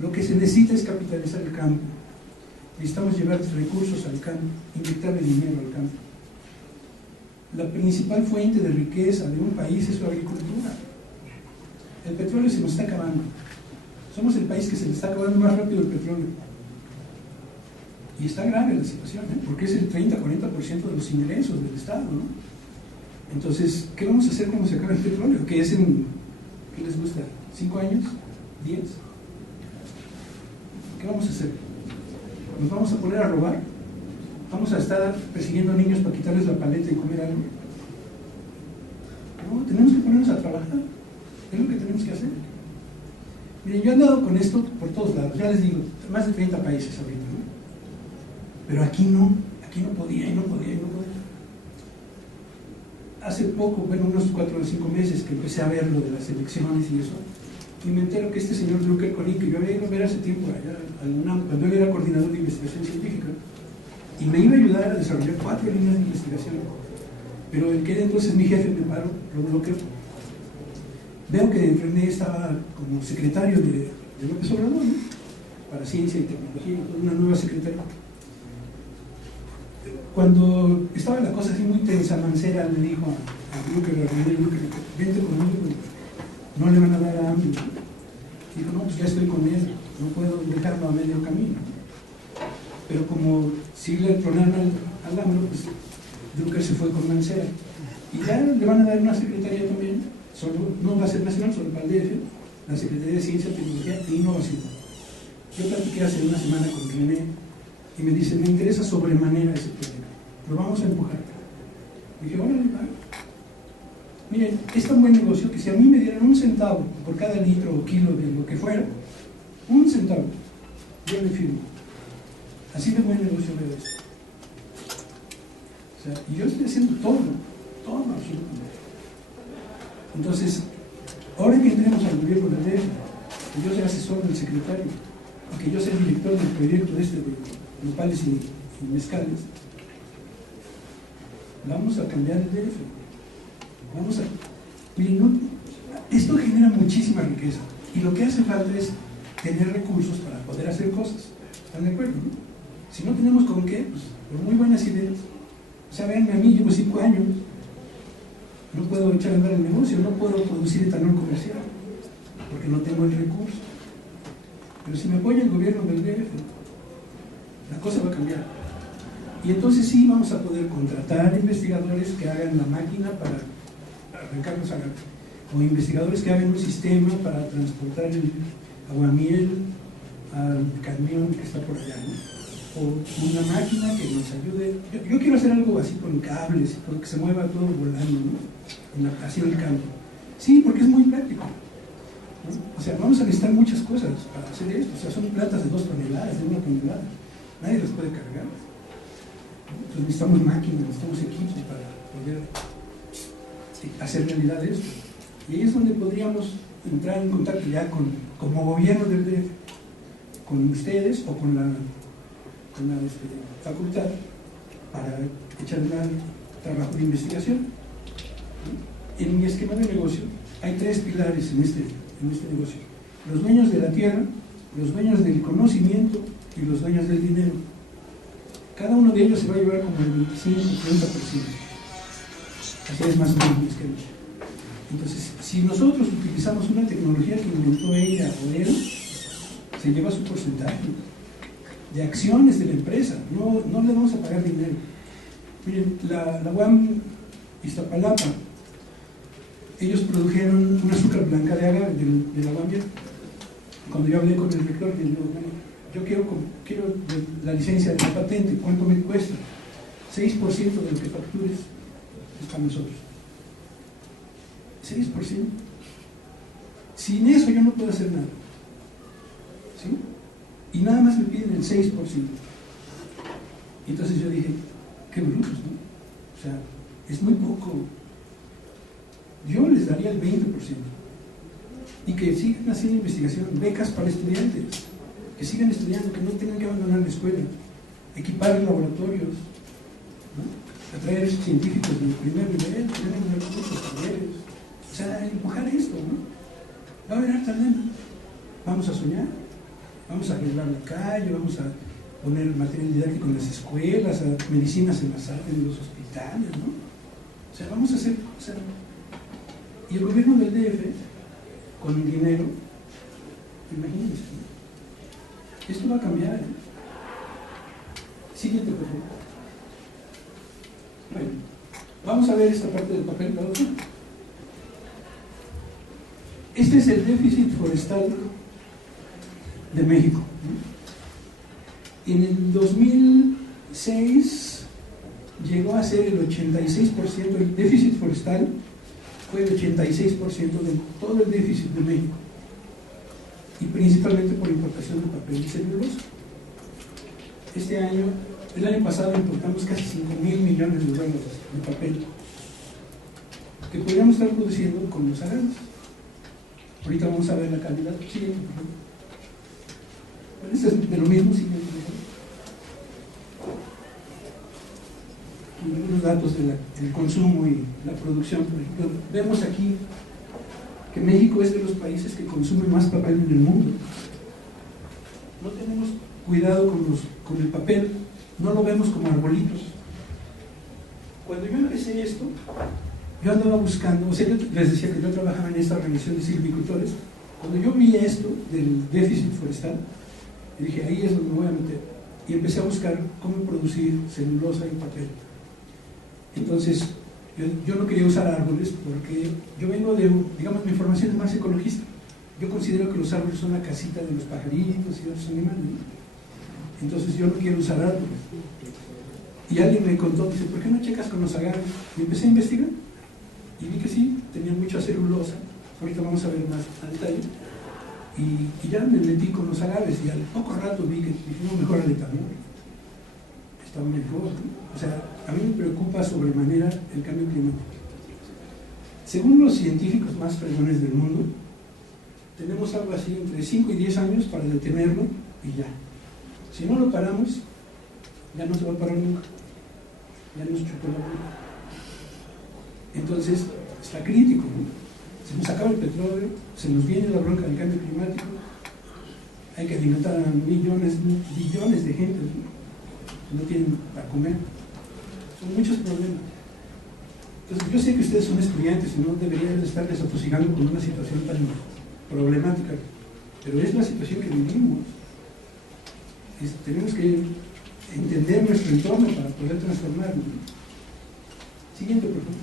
Lo que se necesita es capitalizar el campo. Necesitamos llevar recursos al campo, inyectarle dinero al campo. La principal fuente de riqueza de un país es su agricultura. El petróleo se nos está acabando. Somos el país que se le está acabando más rápido el petróleo. Y está grave la situación, ¿eh? Porque es el 30-40% de los ingresos del Estado, ¿no? Entonces, ¿qué vamos a hacer cuando se acabe el petróleo? ¿Qué es en, qué les gusta? ¿5 años? ¿10? ¿Qué vamos a hacer? ¿Nos vamos a poner a robar? ¿Vamos a estar persiguiendo a niños para quitarles la paleta y comer algo? No, tenemos que ponernos a trabajar. Es lo que tenemos que hacer. Miren, yo he andado con esto por todos lados, ya les digo, más de 30 países ahorita, ¿no? Pero aquí no podía y no podía y no podía. Hace poco, bueno, unos 4 o 5 meses que empecé a ver lo de las elecciones y eso, y me entero que este señor Drucker Colín, que yo había ido a ver hace tiempo allá al UNAM, cuando él era coordinador de investigación científica, y me iba a ayudar a desarrollar 4 líneas de investigación, pero el que era entonces mi jefe me paró, lo bloqueó. Veo que René estaba como secretario de López Obrador, ¿no? Para ciencia y tecnología, una nueva secretaria. Cuando estaba la cosa así muy tensa, Mancera le dijo a Drucker, a René Drucker, vente conmigo, no le van a dar a AMLO. Dijo, no, pues ya estoy con él, no puedo dejarlo a medio camino. Pero como si le tronaron al AMLO, pues Drucker se fue con Mancera. Y ya le van a dar una secretaría también, solo, no va a ser nacional, solo para el DF, la Secretaría de Ciencia, Tecnología e Innovación. Yo platiqué hace una semana con René y me dice, me interesa sobremanera ese proyecto, lo vamos a empujar. Y dije, órale, va. Miren, es tan buen negocio que si a mí me dieran 1 centavo por cada litro o kilo de lo que fuera, 1 centavo, yo le firmo. Así de buen negocio veo eso. O sea, y yo estoy haciendo todo absolutamente. Entonces, ahora que entremos al gobierno del DF, que yo sea asesor del secretario, y que yo sea el director del proyecto de nopales y mezcales, vamos a cambiar el DF. Miren, esto genera muchísima riqueza y lo que hace falta es tener recursos para poder hacer cosas. ¿Están de acuerdo? ¿No? Si no tenemos con qué, pues por muy buenas ideas. O sea, véanme a mí, llevo 5 años, no puedo echar a andar el negocio, no puedo producir etanol comercial porque no tengo el recurso. Pero si me apoya el gobierno del DF, la cosa va a cambiar. Y entonces sí vamos a poder contratar investigadores que hagan la máquina para arrancar los agaves, o investigadores que hagan un sistema para transportar el aguamiel al camión que está por allá, ¿no? O una máquina que nos ayude. Yo quiero hacer algo así con cables, que se mueva todo volando, ¿no? Así en el campo. Sí, porque es muy práctico, ¿no? O sea, vamos a necesitar muchas cosas para hacer esto. O sea, son plantas de 2 toneladas, de 1 tonelada. Nadie las puede cargar. Entonces necesitamos máquinas, necesitamos equipos para poder hacer realidad esto. Y ahí es donde podríamos entrar en contacto ya como gobierno del DF, con ustedes o con la facultad para echar trabajo de investigación. En mi esquema de negocio hay 3 pilares en este negocio: los dueños de la tierra, los dueños del conocimiento y los dueños del dinero. Cada uno de ellos se va a llevar como el 25 o 30%. Así es más o menos mi esquema. Entonces, si nosotros utilizamos una tecnología que inventó ella o él, se lleva su porcentaje de acciones de la empresa. No le vamos a pagar dinero. Miren, la UAM Iztapalapa, ellos produjeron un azúcar blanca de agave de la UAM. Cuando yo hablé con el rector, le digo, bueno, yo quiero la licencia de la patente, ¿cuánto me cuesta? 6% de lo que factures es para nosotros. 6%. Sin eso yo no puedo hacer nada. ¿Sí? Y nada más me piden el 6%. Entonces yo dije, qué brutos, ¿no? O sea, es muy poco. Yo les daría el 20%. Y que sigan haciendo investigación, becas para estudiantes, que sigan estudiando, que no tengan que abandonar la escuela, equipar laboratorios, ¿no? Atraer científicos del primer nivel, tener recursos, talleres, o sea, empujar esto, ¿no? Va a haber harta lana. Vamos a soñar, vamos a arreglar la calle, vamos a poner material didáctico en las escuelas, a medicinas en los hospitales, ¿no? O sea, vamos a hacer cosas. Y el gobierno del DF, con dinero, imagínense, ¿no? Esto va a cambiar, ¿eh? Siguiente, por favor. Bueno, vamos a ver esta parte del papel cada uno. Este es el déficit forestal de México. En el 2006 llegó a ser el 86%, el déficit forestal fue el 86% de todo el déficit de México, y principalmente por importación de papel y celulosa. El año pasado importamos casi 5.000 millones de dólares de papel que podríamos estar produciendo con los agaves. Ahorita vamos a ver la calidad. Siguiente, por favor. Bueno, este es de lo mismo. Siguiente, por favor. Algunos datos del consumo y la producción. Por ejemplo, vemos aquí que México es de los países que consume más papel en el mundo. No tenemos cuidado con el papel, no lo vemos como arbolitos. Cuando yo empecé esto, yo andaba buscando, o sea, yo les decía que yo trabajaba en esta organización de silvicultores. Cuando yo vi esto del déficit forestal, yo dije, ahí es donde me voy a meter. Y empecé a buscar cómo producir celulosa y papel. Entonces, yo no quería usar árboles porque yo vengo de, digamos, mi formación es más ecologista. Yo considero que los árboles son la casita de los pajaritos y de otros animales, ¿no? Entonces yo no quiero usar árboles. Y alguien me contó, dice, ¿por qué no checas con los agaves? Y empecé a investigar y vi que sí, tenían mucha celulosa. Ahorita vamos a ver más a detalle. Y ya me metí con los agaves y al poco rato vi que dije, no, mejor el etanol. Está mejor, ¿no? O sea, a mí me preocupa sobremanera el cambio climático. Según los científicos más fregones del mundo, tenemos algo así entre 5 y 10 años para detenerlo y ya. Si no lo paramos, ya no se va a parar nunca. Ya nos chupó la boca. Entonces, está crítico, ¿no? Se nos acaba el petróleo, se nos viene la bronca del cambio climático, hay que alimentar a millones, billones de gente, ¿no? No tienen para comer. Son muchos problemas. Entonces, yo sé que ustedes son estudiantes y no deberían estarles atosigando con una situación tan problemática, pero es la situación que vivimos. Tenemos que entender nuestro entorno para poder transformarlo. Siguiente, por favor.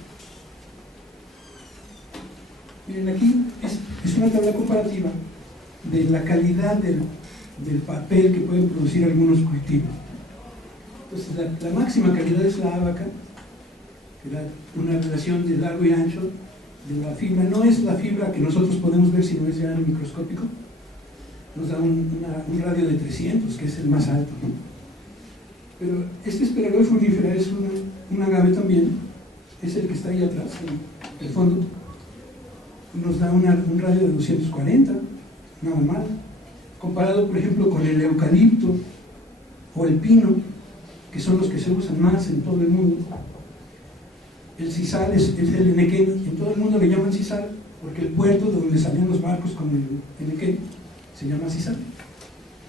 Miren, aquí es una tabla comparativa de la calidad del papel que pueden producir algunos cultivos. Entonces, la máxima calidad es la ábaca, que da una relación de largo y ancho de la fibra. No es la fibra que nosotros podemos ver, sino es ya microscópico. Nos da un radio de 300, que es el más alto, ¿no? Pero este Sphaerolepis frugifera es un agave también, es el que está ahí atrás, en el fondo. Nos da un radio de 240, nada mal. Comparado, por ejemplo, con el eucalipto o el pino, que son los que se usan más en todo el mundo. El sisal es el enequén, en todo el mundo le llaman sisal, porque el puerto de donde salían los barcos con el enequén se llama sisal.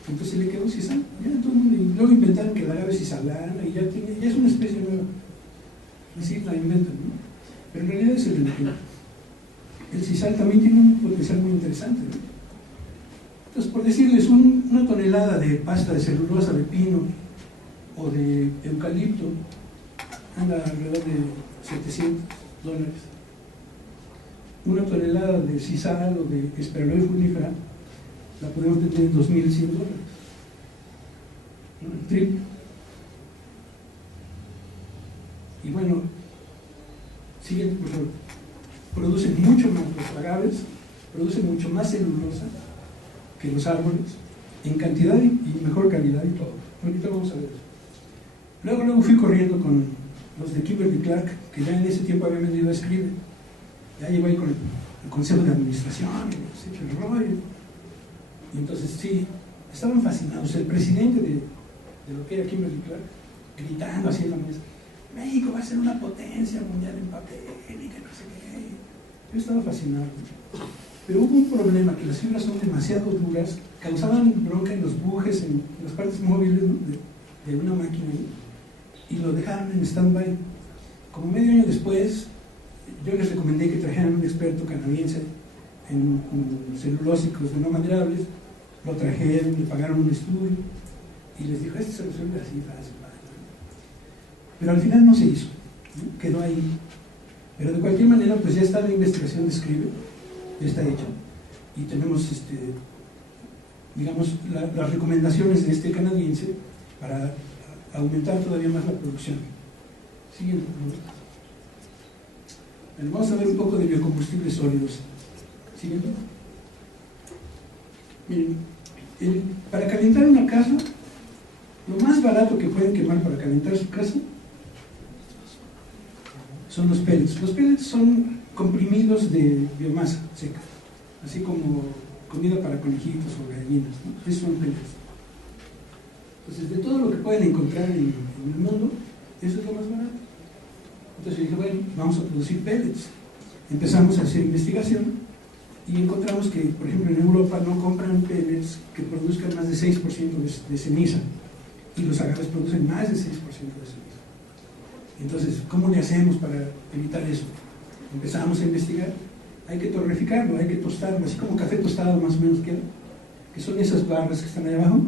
Entonces le quedó sisal, ya en todo el mundo. Y luego inventaron que la agave es sisalana y ya es una especie nueva. Así la inventan, ¿no? Pero en realidad es el enequén. El sisal también tiene un potencial muy interesante, ¿no? Entonces, por decirles, una tonelada de pasta de celulosa de pino o de eucalipto anda alrededor de $700. Una tonelada de sisal o de Sphaerolepis frugifera la podemos tener en $2,100. El triple. Y bueno, siguiente, por favor. Producen mucho más los agaves, producen mucho más celulosa que los árboles, en cantidad y mejor calidad y todo. Ahorita vamos a ver eso. Luego fui corriendo con los de Kimberly Clark, que ya en ese tiempo habían vendido a Scribe. Ya llevo ahí con el consejo de administración, y hemos hecho el rollo. Y entonces sí, estaban fascinados. El presidente de lo que era Kimberly Clark, gritando así en la mesa: México va a ser una potencia mundial en papel y que no sé qué. Yo estaba fascinado. Pero hubo un problema, que las fibras son demasiado duras, causaban bronca en los bujes, en las partes móviles, ¿no?, de una máquina, y lo dejaron en stand-by. Como medio año después, yo les recomendé que trajeran un experto canadiense en celulósicos de no maderables. Lo trajeron, le pagaron un estudio y les dijo: esto se resuelve así, fácil. Pero al final no se hizo, ¿no? Quedó ahí. Pero de cualquier manera, pues ya está la investigación de Scribe, ya está hecha, y tenemos digamos, las recomendaciones de este canadiense para aumentar todavía más la producción. Siguiente, por favor. Bueno, vamos a ver un poco de biocombustibles sólidos. Siguiente. Miren, para calentar una casa, lo más barato que pueden quemar para calentar su casa son los pellets. Los pellets son comprimidos de biomasa seca, así como comida para conejitos o gallinas, ¿no? Esos son pellets. Entonces, de todo lo que pueden encontrar en el mundo, eso es lo más barato. Entonces dije: bueno, vamos a producir pellets. Empezamos a hacer investigación y encontramos que, por ejemplo, en Europa no compran pellets que produzcan más de 6% de ceniza, y los agaves producen más de 6% de ceniza. Entonces, ¿cómo le hacemos para evitar eso? Empezamos a investigar. Hay que torreficarlo, hay que tostarlo, así como café tostado más o menos queda, que son esas barras que están ahí abajo.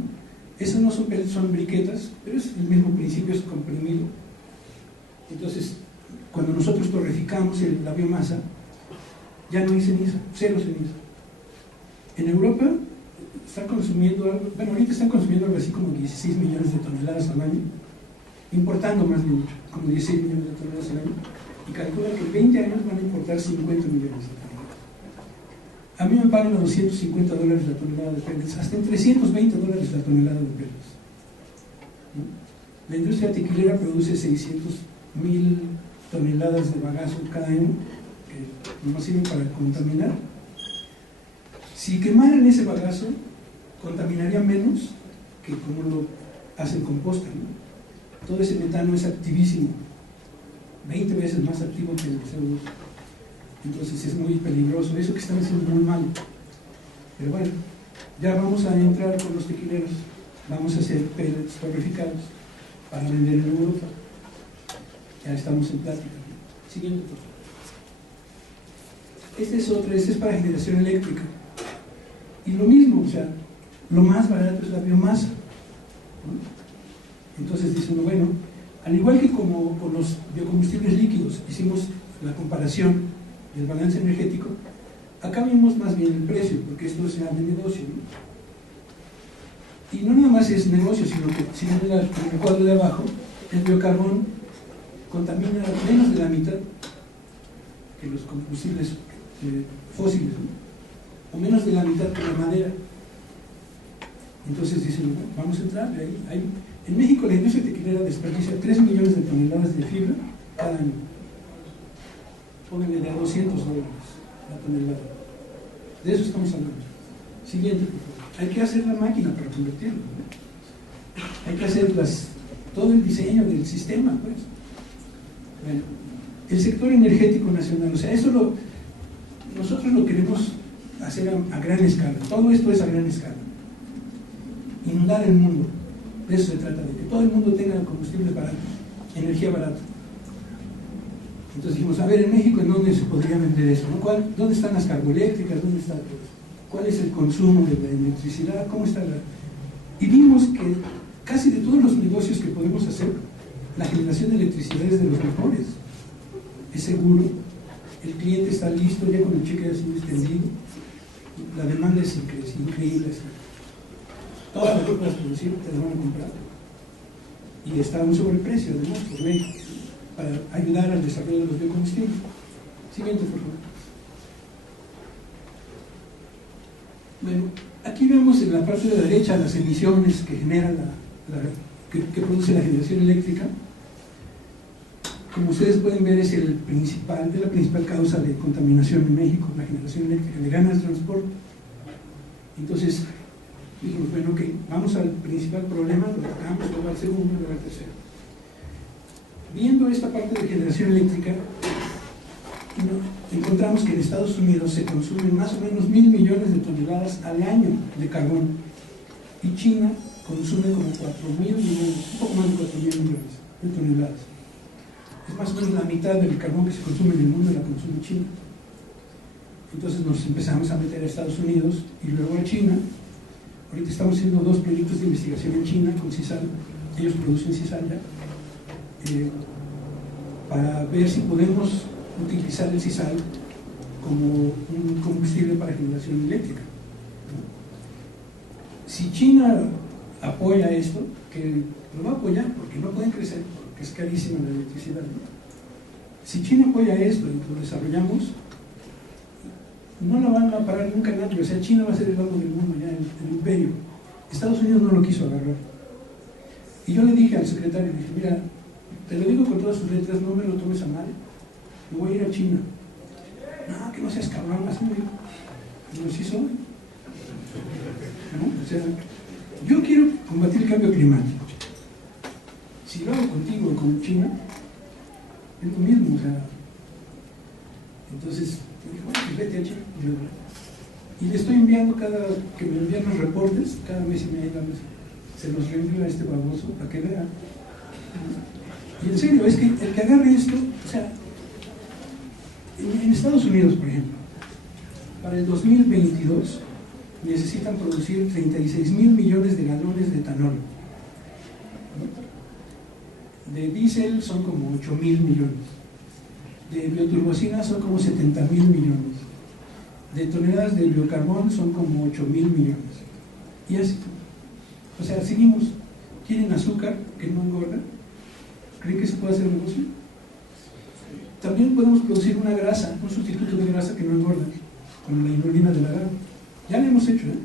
Esas no son pellets, son briquetas, pero es el mismo principio, es comprimido. Entonces, cuando nosotros torreficamos la biomasa, ya no hay ceniza, cero ceniza. En Europa están consumiendo algo, bueno, ahorita están consumiendo algo así como 16 millones de toneladas al año, importando más bien mucho, como 16 millones de toneladas al año, y calculan que en 20 años van a importar 50 millones de toneladas. A mí me pagan a $250 la tonelada de pellets, hasta en $320 la tonelada de pellets, ¿no? La industria tequilera produce 600,000 toneladas de bagazo cada año, que no sirven para contaminar. Si quemaran ese bagazo, contaminaría menos que como lo hacen composta, ¿no? Todo ese metano es activísimo, 20 veces más activo que el CO2. Entonces es muy peligroso. Eso que están haciendo es muy malo. Pero bueno, ya vamos a entrar con los tequileros. Vamos a hacer pellets torreficados para vender en Europa. Ya estamos en plática. Siguiente, por favor. Este es para generación eléctrica. Y lo mismo, o sea, lo más barato es la biomasa, ¿no? Entonces dice uno, bueno, al igual que como con los biocombustibles líquidos hicimos la comparación del balance energético, acá vimos más bien el precio, porque esto se llama negocio, ¿no? Y no nada más es negocio, sino que si ven en el cuadro de abajo, el biocarbón contamina menos de la mitad que los combustibles fósiles, ¿no? O menos de la mitad que la madera. Entonces dicen, bueno, vamos a entrar ahí. En México la industria tequilera desperdicia 3 millones de toneladas de fibra cada año. Pónganle de a $200 la tonelada. De eso estamos hablando. Siguiente, por favor. Hay que hacer la máquina para convertirlo, ¿no? Hay que hacer todo el diseño del sistema, pues. Bueno, el sector energético nacional, o sea, nosotros lo queremos hacer a gran escala. Todo esto es a gran escala. Inundar el mundo. De eso se trata, de que todo el mundo tenga combustibles baratos, energía barata. Entonces dijimos, a ver, en México, ¿en dónde se podría vender eso? ¿No? ¿Dónde están las carboeléctricas? ¿Dónde está todo eso? ¿Cuál es el consumo de la electricidad? ¿Cómo está Y vimos que casi de todos los negocios que podemos hacer, la generación de electricidad es de los mejores. Es seguro, el cliente está listo ya con el cheque así extendido, la demanda es increíble. Todas las que puedas producir te las van a comprar. Y está a un sobreprecio, además, por ley, para ayudar al desarrollo de los biocombustibles. Siguiente, por favor. Bueno, aquí vemos en la parte de la derecha las emisiones que genera que produce la generación eléctrica. Como ustedes pueden ver, es la principal causa de contaminación en México, la generación eléctrica, le gana el transporte. Entonces, dijimos, bueno, ok, vamos al principal problema, lo tocamos, luego al segundo, luego al tercero. Viendo esta parte de generación eléctrica, encontramos que en Estados Unidos se consumen más o menos 1.000 millones de toneladas al año de carbón, y China consume como 4.000 millones, un poco más de 4.000 millones de toneladas. Es más o menos la mitad del carbón que se consume en el mundo la consume China. Entonces nos empezamos a meter a Estados Unidos y luego a China. Ahorita estamos haciendo 2 proyectos de investigación en China con Sisal. Ellos producen Sisal ya, para ver si podemos utilizar el Sisal como un combustible para generación eléctrica. Si China apoya esto, que lo va a apoyar porque no pueden crecer, porque es carísima la electricidad, ¿no? Si China apoya esto y lo desarrollamos, no la van a parar nunca nadie. O sea, China va a ser el amo del mundo ya, el imperio. Estados Unidos no lo quiso agarrar. Y yo le dije al secretario, le dije, mira, te lo digo con todas sus letras, no me lo tomes a mal, me voy a ir a China. No, que no seas cabrón, así me dijo. Pero sí soy. ¿No? O sea, yo quiero combatir el cambio climático. Si lo hago contigo o con China, es lo mismo, o sea. Entonces, me dijo, bueno, pues vete a China. Y le estoy enviando cada que me envían los reportes, cada mes y medio, se los reenvío a este baboso para que vea. Y en serio, es que el que agarre esto, o sea, en Estados Unidos, por ejemplo, para el 2022 necesitan producir 36.000 millones de galones de etanol. De diésel son como 8.000 millones. De bioturbocina son como 70.000 millones. De toneladas de biocarbón son como 8.000 millones. Y así. O sea, seguimos. ¿Quieren azúcar que no engorda? ¿Creen que se puede hacer negocio? También podemos producir una grasa, un sustituto de grasa que no engorda, como la inulina del agave. Ya lo hemos hecho, ¿eh?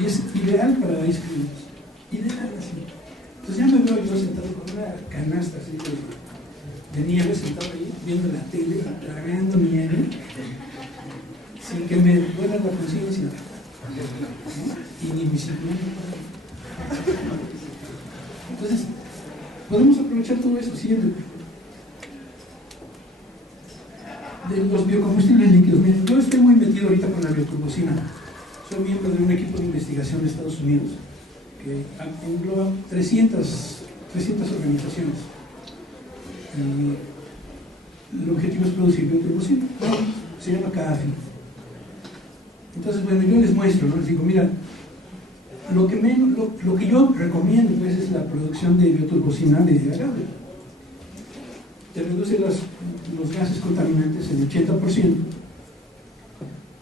Y es ideal para ice cream. Ideal, así. Entonces ya me veo yo sentado con una canasta así de nieve, sentado ahí, viendo la tele, tragando nieve, sin que me duela la conciencia, ¿no? Y ni mi cinturón. Entonces, podemos aprovechar todo eso, siguiente. De los biocombustibles líquidos. Miren, yo estoy muy metido ahorita con la bioturbocina. Soy miembro de un equipo de investigación de Estados Unidos que engloba 300 organizaciones. Y el objetivo es producir bioturbocina. Se llama CAFI. Entonces, bueno, yo les muestro, ¿no? Les digo, mira, lo que yo recomiendo pues, es la producción de bioturbocina de agave. Te reduce los gases contaminantes en 80%.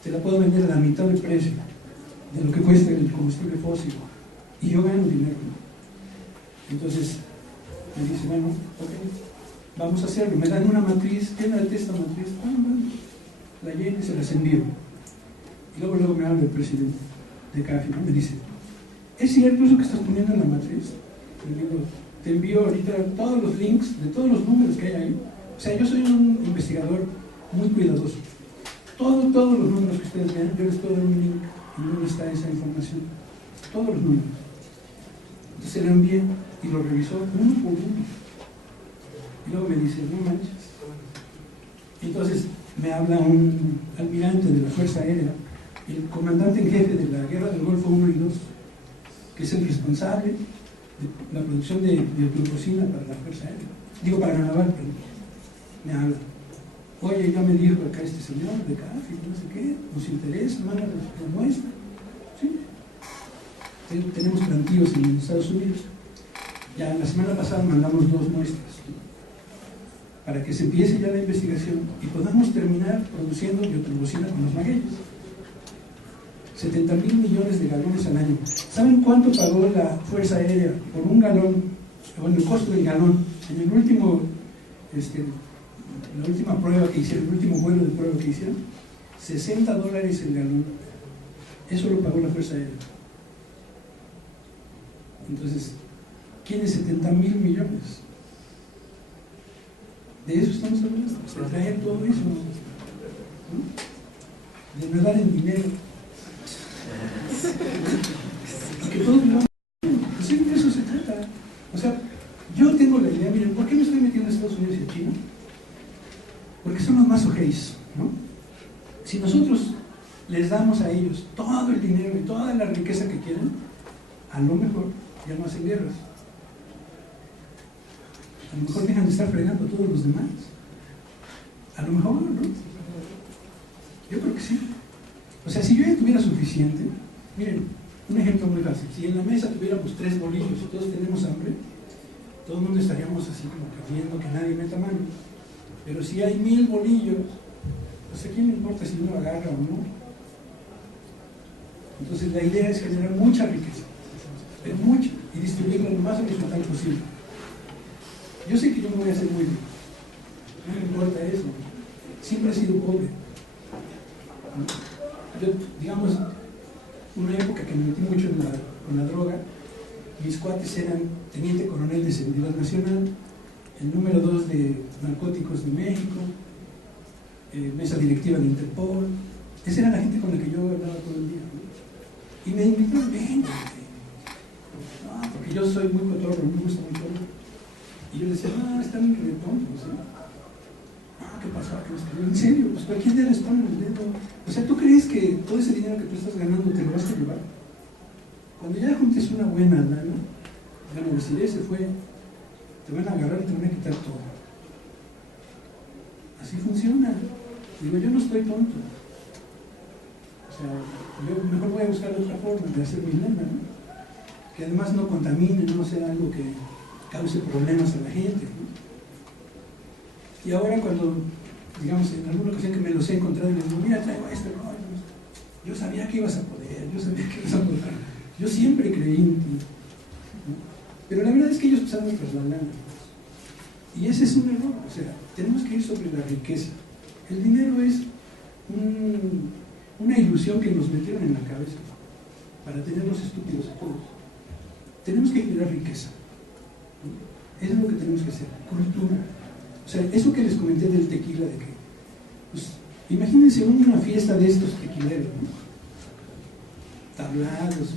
Te la puedo vender a la mitad del precio de lo que cuesta el combustible fósil. Y yo gano dinero. Entonces, me dice, bueno, ok, vamos a hacerlo. Me dan una matriz, ¿qué es esta matriz? La lleno y se las envío. Y luego me habla el presidente de CAFI, ¿no? Me dice, ¿es cierto eso que estás poniendo en la matriz? Le digo, te envío ahorita todos los links de todos los números que hay ahí. O sea, yo soy un investigador muy cuidadoso. Todos los números que ustedes vean, yo les puedo dar un link en donde está esa información. Todos los números. Entonces se lo envié y lo revisó uno por uno. Y luego me dice, no manches. Entonces me habla un almirante de la Fuerza Aérea, el comandante en jefe de la Guerra del Golfo 1 y 2, que es el responsable de la producción de biocrucosina para la Fuerza Aérea. Digo, para la naval, pero me habla. Oye, ya me dijo acá este señor de CAFI, no sé qué, nos interesa, manda la muestra. Sí. Tenemos plantíos en Estados Unidos. Ya la semana pasada mandamos 2 muestras para que se empiece ya la investigación y podamos terminar produciendo bioturbocina con los magueyes. 70,000 millones de galones al año. ¿Saben cuánto pagó la Fuerza Aérea por un galón, bueno, el costo del galón, en el último, la última prueba que hicieron, el último vuelo de prueba que hicieron? $60 el galón. Eso lo pagó la Fuerza Aérea. Entonces, ¿quién es 70,000 millones? De eso estamos hablando, de traer todo eso, ¿no? De nadar en dinero. Y que todos vivamos bien. Pues sí, de eso se trata. O sea, yo tengo la idea, miren, ¿por qué me estoy metiendo a Estados Unidos y a China? Porque son los más ojéis, ¿no? Si nosotros les damos a ellos todo el dinero y toda la riqueza que quieren, a lo mejor ya no hacen guerras. A lo mejor dejan de estar fregando a todos los demás. A lo mejor, ¿no? Yo creo que sí. O sea, si yo ya tuviera suficiente, miren, un ejemplo muy fácil. Si en la mesa tuviéramos 3 bolillos y todos tenemos hambre, todo el mundo estaríamos así como que viendo que nadie meta mano. Pero si hay 1000 bolillos, pues a quién le importa si uno agarra o no. Entonces la idea es generar mucha riqueza, pero mucha, y distribuirla lo más horizontal posible. Yo sé que yo me voy a hacer muy rico, no me importa eso, siempre he sido pobre. Yo, digamos, una época que me metí mucho con la droga, mis cuates eran teniente coronel de Seguridad Nacional, el número 2 de Narcóticos de México, mesa directiva de Interpol. Esa era la gente con la que yo hablaba todo el día, ¿no? Y me invitaron, ven, porque yo soy muy cotorro, me gusta muy cotorro. Y yo les decía, están de tontos, ¿sí? ¿Qué pasó? En serio, pues cualquier día les ponen el dedo. O sea, ¿tú crees que todo ese dinero que tú estás ganando te lo vas a llevar? Cuando ya juntes una buena lana, van a decir, ese fue, te van a agarrar y te van a quitar todo. Así funciona. Digo, yo no estoy tonto. O sea, yo mejor voy a buscar otra forma de hacer mi lana, ¿no? Que además no contamine, no sea algo que cause problemas a la gente, ¿no? Y ahora cuando, digamos, en alguna ocasión que me los he encontrado y les digo, mira, traigo esto, no, yo sabía que ibas a poder, yo sabía que ibas a poder, yo siempre creí en ti, ¿no? Pero la verdad es que ellos pasaron tras la lana. Y ese es un error, o sea, tenemos que ir sobre la riqueza. El dinero es una ilusión que nos metieron en la cabeza para tenernos estúpidos a todos. Tenemos que generar riqueza, ¿no? Eso es lo que tenemos que hacer, cultura. O sea, eso que les comenté del tequila, de que, pues, imagínense una fiesta de estos tequileros, ¿no? Tablados,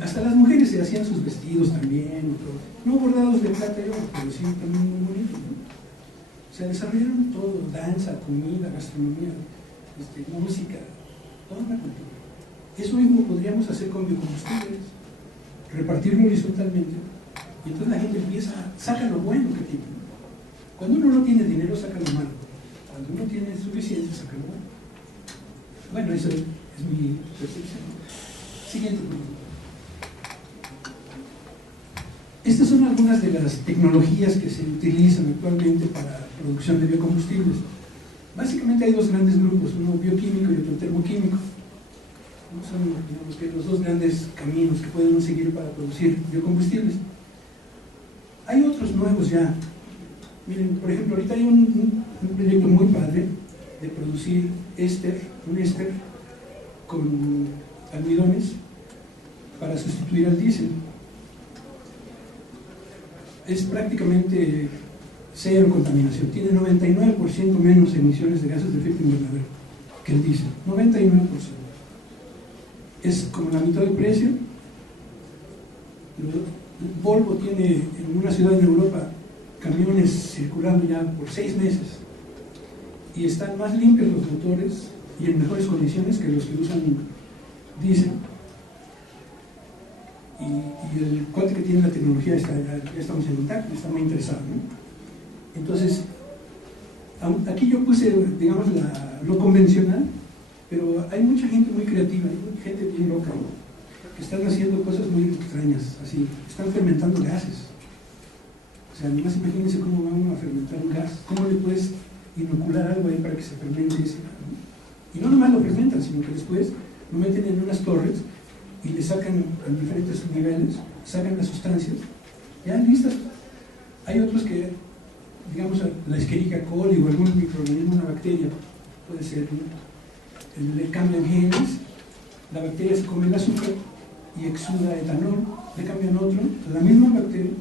hasta las mujeres se hacían sus vestidos también, no bordados de plata y oro, pero sí también muy bonitos, ¿no? O sea, desarrollaron todo, danza, comida, gastronomía, música, toda una cultura. Eso mismo podríamos hacer con biocombustibles, repartirlo horizontalmente, y entonces la gente empieza, saca lo bueno que tiene, ¿no? Cuando uno no tiene dinero, saca lo malo. Cuando uno tiene suficiente, saca lo bueno. Bueno, eso es mi percepción. Siguiente pregunta. Estas son algunas de las tecnologías que se utilizan actualmente para producción de biocombustibles. Básicamente hay dos grandes grupos, uno bioquímico y otro termoquímico. Son, digamos, que los dos grandes caminos que pueden uno seguir para producir biocombustibles. Hay otros nuevos ya. Miren, por ejemplo, ahorita hay un proyecto muy padre de producir un éster con almidones para sustituir al diésel. Es prácticamente cero contaminación, tiene 99% menos emisiones de gases de efecto invernadero que el diésel, 99%. Es como la mitad del precio. Volvo tiene en una ciudad en Europa camiones circulando ya por 6 meses y están más limpios los motores y en mejores condiciones que los que usan diésel. Y el cuate que tiene la tecnología ya estamos en contacto, está muy interesado, ¿no? Entonces, aquí yo puse, digamos, lo convencional, pero hay mucha gente muy creativa, hay gente bien loca, ¿no? Que están haciendo cosas muy extrañas, así, están fermentando gases. O sea, además imagínense cómo va uno a fermentar un gas, cómo le puedes inocular algo ahí para que se fermente ese gas, ¿no? Y no nomás lo fermentan, sino que después lo meten en unas torres y le sacan en diferentes niveles, sacan las sustancias, ya listas. Hay otros que, digamos, la Escherichia coli o algún microorganismo, una bacteria, puede ser, ¿no? Le cambian genes, la bacteria se come el azúcar y exuda etanol, le cambian otro, la misma bacteria,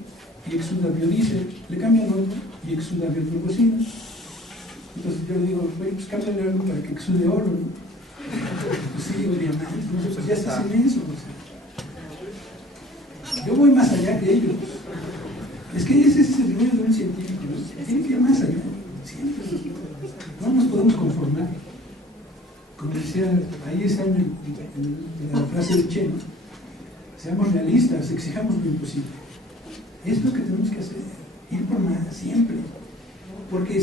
y exuda biodiesel, le cambian otro y exuda bioglucosina. Entonces yo le digo, pues cámbiale algo para que exude oro, ¿no? Pues sí, digo, diamantes, no, pues ya estás en eso. O sea. Yo voy más allá que ellos. Es que ese es el rollo de un científico, ¿no? Tiene que ir más allá, siempre. No nos podemos conformar. Como decía, ahí está en la frase de Che, ¿no? Seamos realistas, exijamos lo imposible. Es lo que tenemos que hacer, ir por más, siempre. Porque,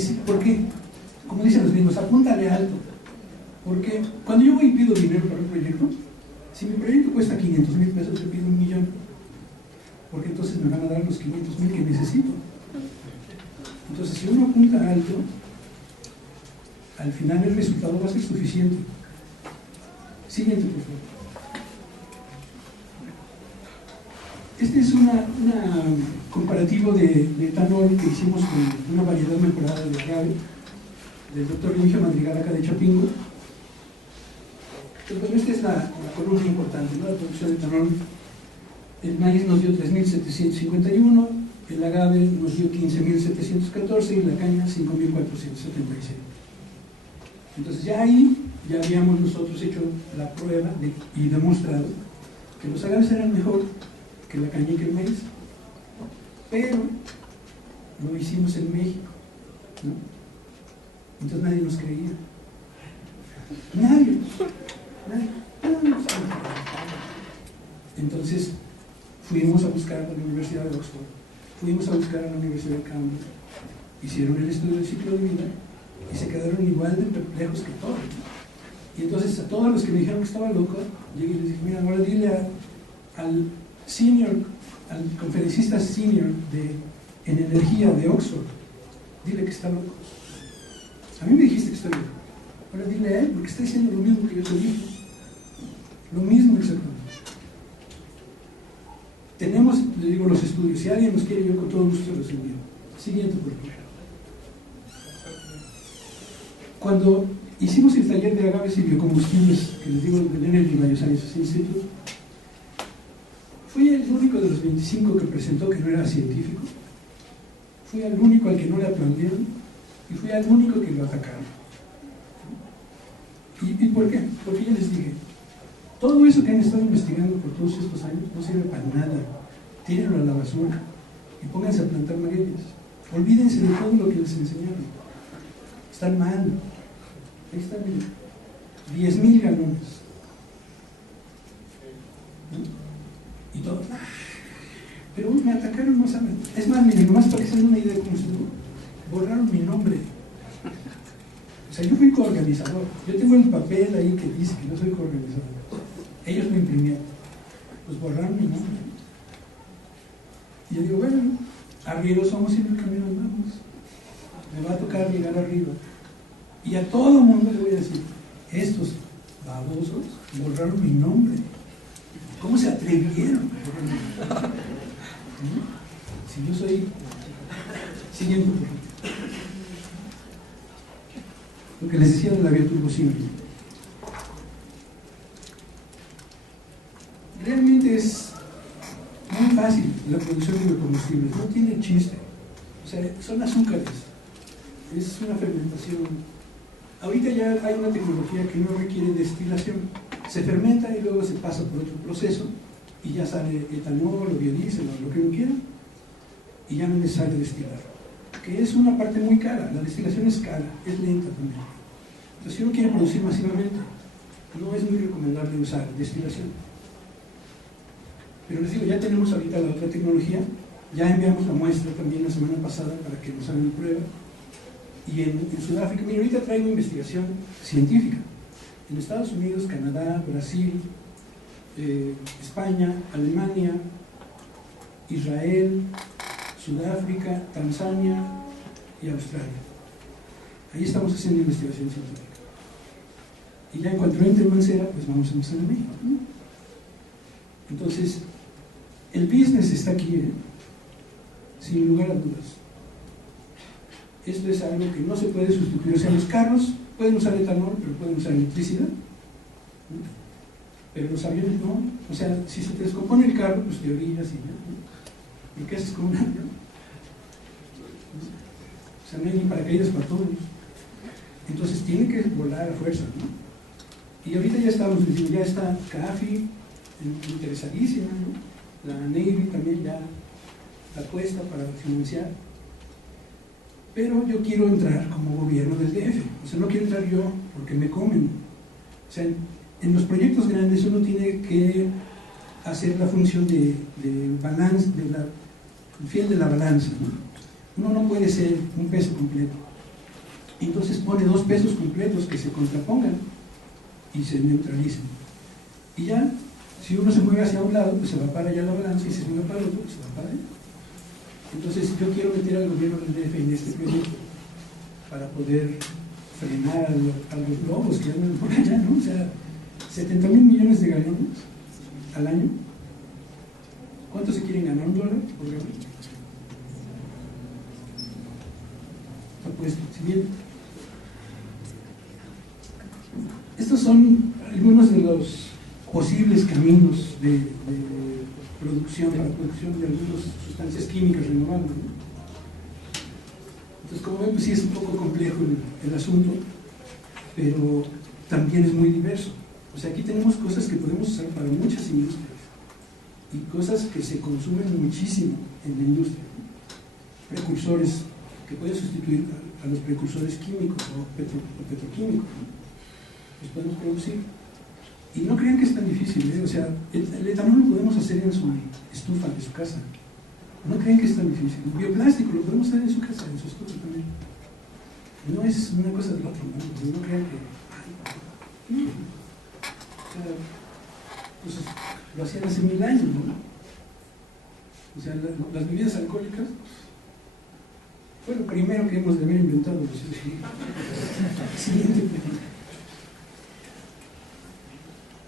como dicen los gringos, apúntale alto. Porque cuando yo voy y pido dinero para un proyecto, si mi proyecto cuesta 500,000 pesos, yo pido 1,000,000. Porque entonces me van a dar los 500,000 que necesito. Entonces, si uno apunta alto, al final el resultado va a ser suficiente. Siguiente, por favor. Este es un comparativo de etanol que hicimos con una variedad mejorada de agave del doctor Remigio Madrigal acá de Chapingo. Entonces, bueno, esta es la columna importante, ¿no? La producción de etanol. El maíz nos dio 3.751, el agave nos dio 15.714 y la caña 5.476. Entonces ya ahí ya habíamos nosotros hecho la prueba y demostrado que los agaves eran mejor que la caña y que el maíz, pero lo hicimos en México, ¿no? Entonces nadie nos creía, nadie. Entonces fuimos a buscar a la Universidad de Oxford, fuimos a buscar a la Universidad de Cambridge, hicieron el estudio del ciclo de vida y se quedaron igual de perplejos que todos. Y entonces a todos los que me dijeron que estaba loco, llegué y les dije, mira, ahora dile al conferencista senior en energía de Oxford, dile que está loco. A mí me dijiste que estoy loco, ahora dile a él, porque está diciendo lo mismo que yo te dije, lo mismo exactamente. Tenemos, le digo, los estudios, si alguien los quiere, yo con todo gusto los envío. Siguiente, por favor. Cuando hicimos el taller de agaves y biocombustibles, que les digo del Energy Biosciences Institute, fui el único de los 25 que presentó que no era científico. fui al único al que no le aplaudieron y fui al único que lo atacaron. ¿Y por qué? Porque ya les dije, todo eso que han estado investigando por todos estos años no sirve para nada. Tírenlo a la basura y pónganse a plantar magueyes. Olvídense de todo lo que les enseñaron. Están mal. Ahí están, 10,000 galones. ¿No? Y todo. Pero me atacaron, no saben. Es más, miren, nomás para que se den una idea de cómo estuvo. Borraron mi nombre. O sea, yo fui coorganizador. Yo tengo el papel ahí que dice que yo soy coorganizador. Ellos lo imprimieron. Pues borraron mi nombre. Y yo digo, bueno, arrieros somos y en el camino andamos. Me va a tocar llegar arriba. Y a todo mundo le voy a decir, estos babosos borraron mi nombre. ¿Cómo se atrevieron? Si yo soy... Siguiente, por favor. Lo que les decía de la vía turbosimple. Realmente es muy fácil la producción de biocombustibles, no tiene chiste. O sea, son azúcares, es una fermentación. Ahorita ya hay una tecnología que no requiere destilación. Se fermenta y luego se pasa por otro proceso y ya sale etanol o biodiesel o lo que uno quiera y ya no es necesario destilar. Que es una parte muy cara, la destilación es cara, es lenta también. Entonces, si uno quiere producir masivamente, no es muy recomendable usar destilación. Pero les digo, ya tenemos ahorita la otra tecnología, ya enviamos la muestra también la semana pasada para que nos hagan prueba. Y en Sudáfrica, mira, ahorita traigo investigación científica. En Estados Unidos, Canadá, Brasil, España, Alemania, Israel, Sudáfrica, Tanzania y Australia. Ahí estamos haciendo investigación científica. Y ya en cuanto entre en Mancera, pues vamos a empezar en México, ¿no? Entonces, el business está aquí, sin lugar a dudas. Esto es algo que no se puede sustituir. O sea, los carros pueden usar etanol, pero pueden usar electricidad, ¿no? Pero los aviones no. O sea, si se te descompone el carro, pues te orillas y ya, ¿no? ¿Y qué haces con un avión? O sea, no hay ni paracaídas para todos. Entonces tiene que volar a fuerza, ¿no? Y ahorita ya estamos diciendo, ya está CAFI interesadísima, ¿no? La Navy también ya apuesta para financiar. Pero yo quiero entrar como gobierno del DF. O sea, no quiero entrar yo porque me comen. O sea, en los proyectos grandes uno tiene que hacer la función de balance, fiel de la balanza, ¿no? Uno no puede ser un peso completo. Entonces pone 2 pesos completos que se contrapongan y se neutralicen. Y ya, si uno se mueve hacia un lado, pues se va para allá la balanza, y si se mueve para el otro, pues se va para allá. Entonces yo quiero meter al gobierno del DF en este proyecto para poder frenar a los lobos que andan por allá, ¿no? O sea, 70,000 millones de galones al año. ¿Cuánto se quieren ganar? ¿$1 por galón? Pues, si bien, estos son algunos de los posibles caminos de producción, para la producción de algunas sustancias químicas renovables, ¿no? Entonces, como ven, pues sí es un poco complejo el asunto, pero también es muy diverso. O sea, aquí tenemos cosas que podemos usar para muchas industrias y cosas que se consumen muchísimo en la industria, ¿no? Precursores que pueden sustituir a los precursores químicos o petroquímicos, ¿no? Los podemos producir. Y no crean que es tan difícil, ¿eh? O sea, el etanol lo podemos hacer en su estufa de su casa. No crean que es tan difícil. El bioplástico lo podemos hacer en su casa, en su estufa también. No es una cosa del otro mundo, no crean que... Ay, no. O sea, pues lo hacían hace 1000 años, ¿no? O sea, las bebidas alcohólicas fue lo primero que hemos de haber inventado. Siguiente pregunta.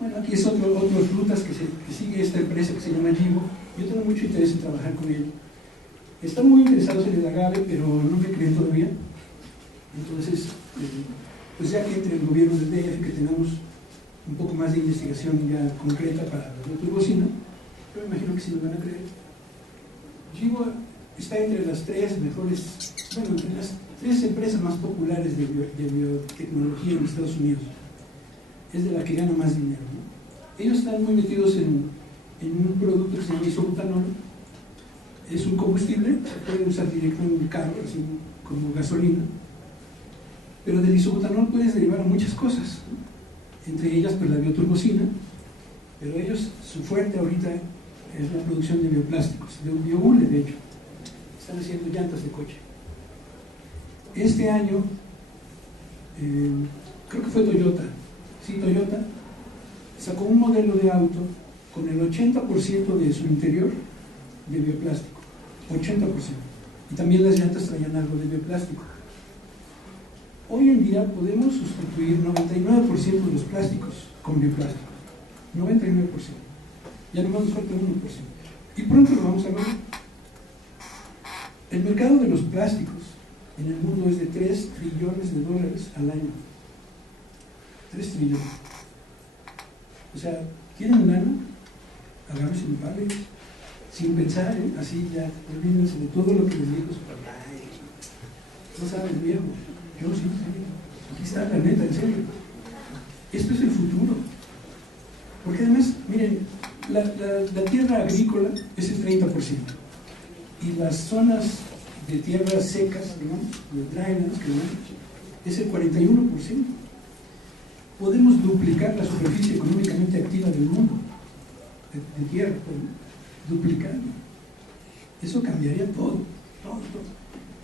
Bueno, aquí es otras rutas que sigue esta empresa que se llama Givo. Yo tengo mucho interés en trabajar con ella. Están muy interesados en el agave, pero no me creen todavía. Entonces, pues ya que entre el gobierno del DF, que tengamos un poco más de investigación ya concreta para la turbocina, yo me imagino que sí nos van a creer. Givo está entre las tres mejores, bueno, entre las tres empresas más populares de biotecnología en Estados Unidos. Es de la que gana más dinero, ¿no? Ellos están muy metidos en un producto que se llama isobutanol. Es un combustible, se puede usar directo en un carro, así como gasolina. Pero del isobutanol puedes derivar a muchas cosas, ¿no? Entre ellas pues la bioturbocina, pero ellos, su fuerte ahorita es la producción de bioplásticos, de un biohule de hecho. Están haciendo llantas de coche. Este año, creo que fue Toyota, sí, Toyota, sacó un modelo de auto con el 80% de su interior de bioplástico, 80%. Y también las llantas traían algo de bioplástico. Hoy en día podemos sustituir 99% de los plásticos con bioplástico. 99%. Ya nomás nos falta 1%. Y pronto lo vamos a ver. El mercado de los plásticos en el mundo es de 3 trillones de dólares al año. 3 trillones. O sea, ¿tienen lana? Agárrense un vale. Sin pensar, así ya, olvídense de todo lo que les dijo su papá. No saben, viejo. Yo sí, aquí está la neta, en serio. Esto es el futuro. Porque además, miren, la tierra agrícola es el 30%. Y las zonas de tierras secas, digamos, de drylands, es el 41%. Podemos duplicar la superficie económicamente activa del mundo, de tierra, duplicarlo. Eso cambiaría todo.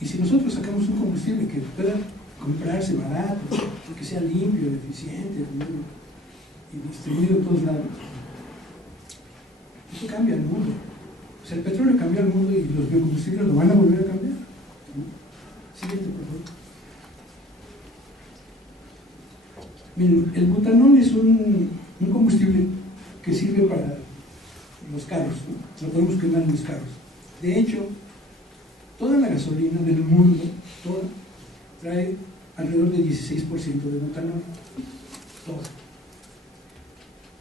Y si nosotros sacamos un combustible que pueda comprarse barato, que sea limpio, eficiente, y distribuido en todos lados, eso cambia el mundo. O sea, el petróleo cambió el mundo y los biocombustibles lo van a volver a cambiar, ¿no? Siguiente, por favor. Miren, el butanol es un combustible que sirve para los carros, ¿no? Lo podemos quemar en los carros. De hecho, toda la gasolina del mundo, toda, trae alrededor de 16% de butanol. Toda.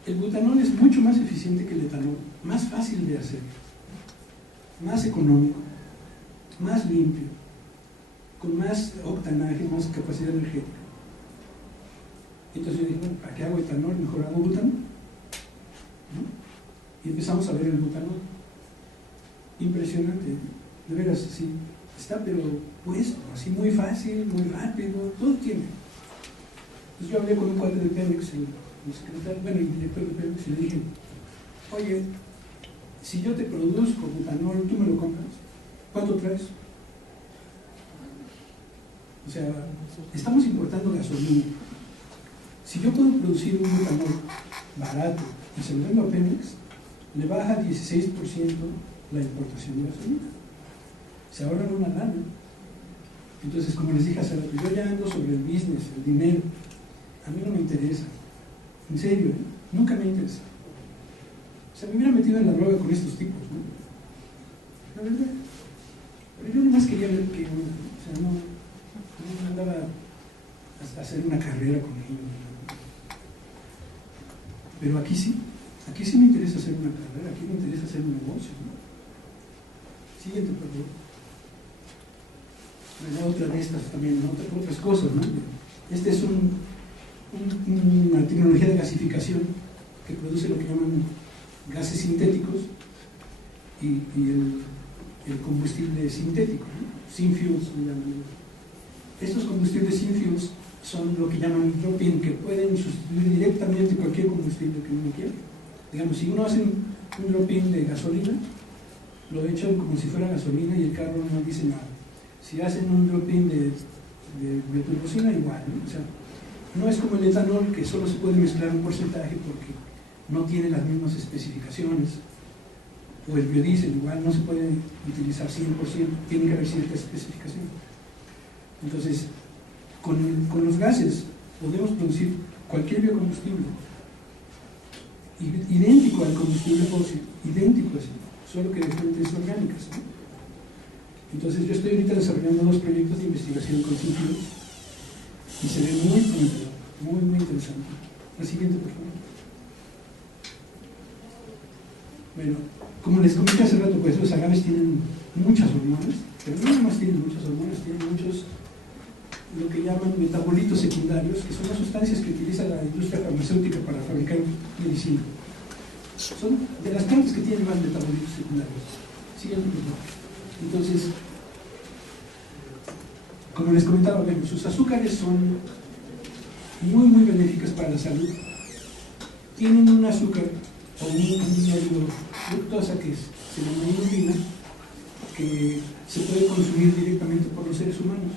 El butanol es mucho más eficiente que el etanol, más fácil de hacer, más económico, más limpio, con más octanaje, más capacidad energética. Entonces yo dije, bueno, ¿para qué hago etanol? Mejor hago butanol, ¿no? Y empezamos a ver el butanol. Impresionante, de veras, sí, está pero puesto, así muy fácil, muy rápido, todo tiene. Entonces yo hablé con un cuate de Pemex, el secretario, bueno, el director de Pemex, y le dije, oye, si yo te produzco butanol, ¿tú me lo compras? ¿Cuánto traes? O sea, estamos importando gasolina. Si yo puedo producir un butanol barato y se lo vendo a Pemex, le baja 16% la importación de gasolina. Se ahorran una lana. Entonces, como les dije hace rato, yo ya ando sobre el business, el dinero. A mí no me interesa. En serio, nunca me interesa. O sea, me hubiera metido en la droga con estos tipos, ¿no? La verdad. Pero yo nomás quería ver que, o sea, no andaba a hacer una carrera con ellos. Pero aquí sí me interesa hacer una carrera, aquí me interesa hacer un negocio, ¿no? Siguiente, por favor. Bueno, otra de estas también, ¿no? Otras cosas, ¿no? Este es una tecnología de gasificación que produce lo que llaman gases sintéticos y el combustible sintético, ¿no? Synfuels, se llaman. Estos combustibles synfuels son lo que llaman drop-in, que pueden sustituir directamente cualquier combustible que uno quiera. Digamos, si uno hace un drop-in de gasolina, lo echan como si fuera gasolina y el carro no dice nada. Si hacen un drop-in de bioturbocina, igual, ¿no? O sea, no es como el etanol, que solo se puede mezclar un porcentaje porque no tiene las mismas especificaciones. O el biodiesel, igual no se puede utilizar 100%, tiene que haber ciertas especificaciones. Entonces, con los gases podemos producir cualquier biocombustible idéntico al combustible fósil, idéntico así, solo que de fuentes orgánicas, ¿no? Entonces yo estoy ahorita desarrollando 2 proyectos de investigación con synfuels y se ve muy prometedor, muy interesante. La siguiente, por favor. Bueno, como les comenté hace rato, pues los agaves tienen muchas hormonas, pero no nomás tienen muchas hormonas, tienen muchos, lo que llaman metabolitos secundarios, que son las sustancias que utiliza la industria farmacéutica para fabricar medicina. Son de las plantas que tienen más metabolitos secundarios. Entonces, como les comentaba, bueno, sus azúcares son muy benéficas para la salud. Tienen un azúcar o un fructosa que se llama inulina, que se puede consumir directamente por los seres humanos.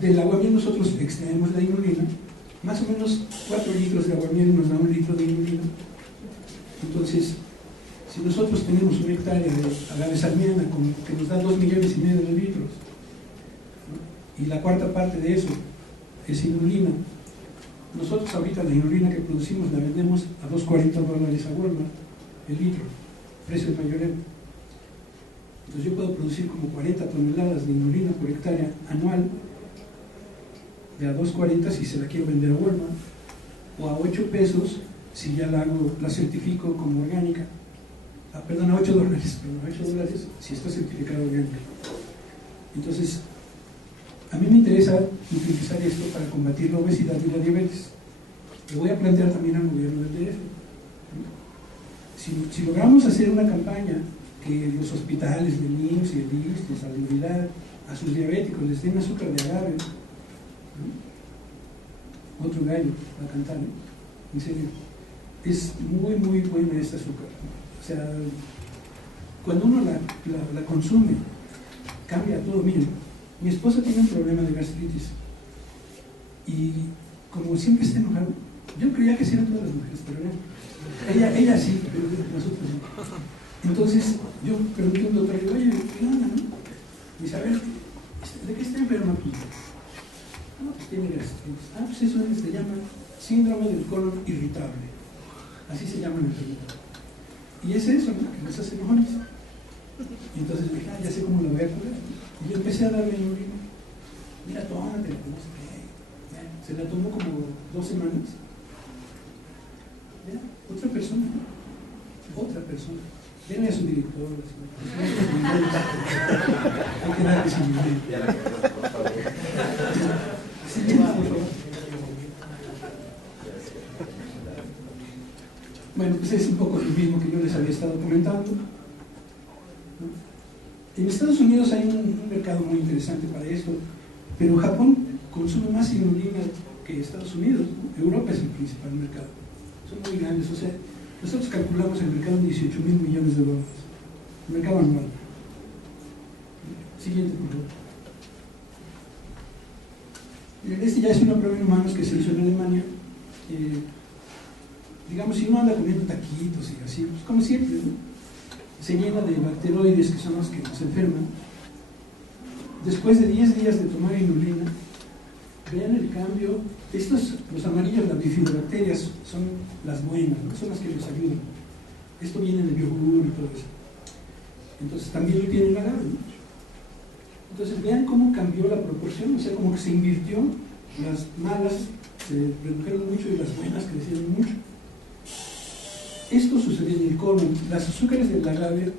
Del aguamiel nosotros extraemos la inulina, más o menos 4 litros de aguamiel nos da 1 litro de inulina. Entonces, si nosotros tenemos una hectárea de agave salmiana que nos da 2,5 millones de litros, ¿no? Y la cuarta parte de eso es inulina, nosotros ahorita la inulina que producimos la vendemos a $2.40 a Walmart el litro, precio de mayoreo. Entonces yo puedo producir como 40 toneladas de inulina por hectárea anual, de a $2.40 si se la quiero vender a Walmart, o a 8 pesos si ya la certifico como orgánica. Perdón, a $8, perdón, a $8 si está certificada orgánica. Entonces, a mí me interesa utilizar esto para combatir la obesidad y la diabetes. Lo voy a plantear también al gobierno del DF. Si logramos hacer una campaña que los hospitales del IMSS y el ISSSTE, de salubridad, a sus diabéticos les den azúcar de agave, ¿no? Otro gallo a cantar, ¿no? En serio, es muy buena esta azúcar, ¿no? O sea, cuando uno la consume, cambia todo. Miren, mi esposa tiene un problema de gastritis y como siempre está enojada, yo creía que sí eran todas las mujeres, pero no. Ella sí, pero nosotros no. Entonces yo pregunté a un doctor, oye, ¿qué onda, no? Y dice, a ver, ¿de qué está enferma? No, pues tiene gastritis. Pues eso se llama síndrome del colon irritable. Así se llama la enfermedad. Y es eso, ¿no? Que nos hace enojones. Y entonces dije, ya sé cómo lo voy a curar. Y yo empecé a darle inulina. Mira, tómatela, no sé qué. Se la tomó como 2 semanas. ¿Ya? Otra persona, ¿no? Otra persona. Denle a su director. Hay que darle su dinero. Sí, por favor. Bueno, pues es un poco lo mismo que yo les había estado comentando, ¿no? En Estados Unidos hay un mercado muy interesante para esto, pero Japón consume más inulina que Estados Unidos, ¿no? Europa es el principal mercado. Son muy grandes, o sea, nosotros calculamos el mercado en $18,000 millones, el mercado anual. Siguiente, por favor. Este ya es una prueba en humanos que se hizo en Alemania. Digamos, si uno anda comiendo taquitos y así, pues como siempre, ¿no? Se llena de bacteroides que son los que nos enferman. Después de 10 días de tomar inulina, vean el cambio. Los amarillos, las bifidobacterias, son las buenas, ¿no? Son las que nos ayudan. Esto viene del yogur y todo eso. Entonces también lo tiene el agave, ¿no? Entonces vean cómo cambió la proporción, o sea, como que se invirtió, las malas se redujeron mucho y las buenas crecieron mucho. Esto sucede en el colon. Las azúcares del agave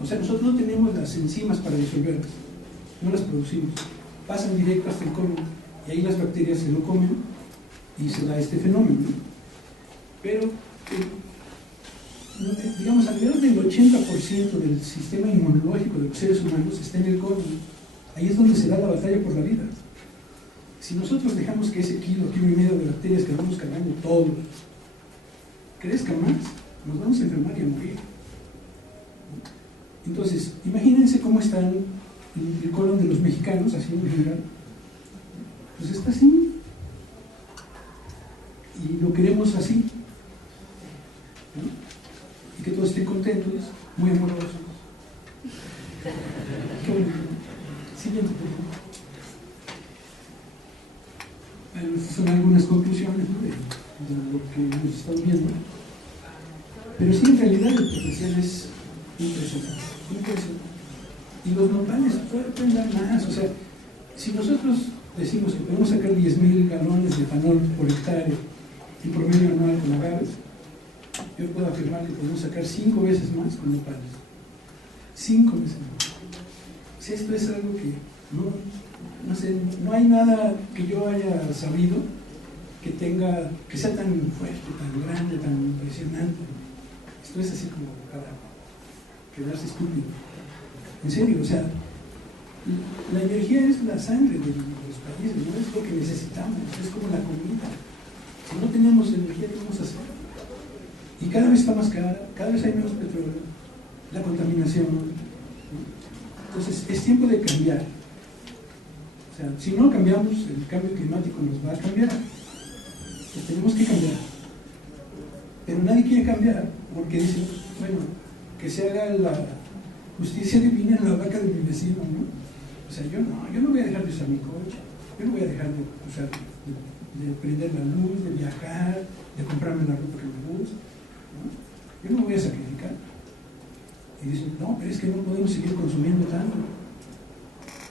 o sea, nosotros no tenemos las enzimas para disolverlas, no las producimos, pasan directo hasta el colon y ahí las bacterias se lo comen y se da este fenómeno, ¿no? Pero digamos, alrededor del 80% del sistema inmunológico de los seres humanos está en el colon. Ahí es donde se da la batalla por la vida. Si nosotros dejamos que ese kilo y medio de bacterias que vamos cargando todo crezca más, nos vamos a enfermar y a morir. Entonces, imagínense cómo está el colon de los mexicanos, así en general. Pues está así. Y lo queremos así, ¿no? Y que todos estén contentos, muy amorosos. Qué bonito. Siguiente, por favor. Bueno, estas son algunas conclusiones, ¿no? de lo que hemos estado viendo. Pero sí, en realidad el potencial es impresionante. Y los nopales pueden dar más. O sea, si nosotros decimos que podemos sacar 10,000 galones de etanol por hectárea en promedio anual con agaves, yo puedo afirmar que podemos sacar 5 veces más con nopales. 5 veces más. O sea, esto es algo que no sé, no hay nada que yo haya sabido que sea tan fuerte, tan grande, tan impresionante. Esto es así como para quedarse estúpido. En serio, o sea, la energía es la sangre de los países, no es lo que necesitamos, es como la comida. Si no tenemos energía, ¿qué vamos a hacer? Y cada vez está más cara, cada vez hay menos petróleo, la contaminación, ¿no? Entonces es tiempo de cambiar. O sea, si no cambiamos, el cambio climático nos va a cambiar. Pues tenemos que cambiar. Pero nadie quiere cambiar porque dice, bueno, que se haga la justicia divina en la vaca de mi vecino, ¿no? O sea, yo no voy a dejar de usar mi coche, yo no voy a dejar de usar, de prender la luz, de viajar, de comprarme la ropa que me gusta, ¿no? Yo no me voy a sacrificar. Y dicen, no, pero es que no podemos seguir consumiendo tanto.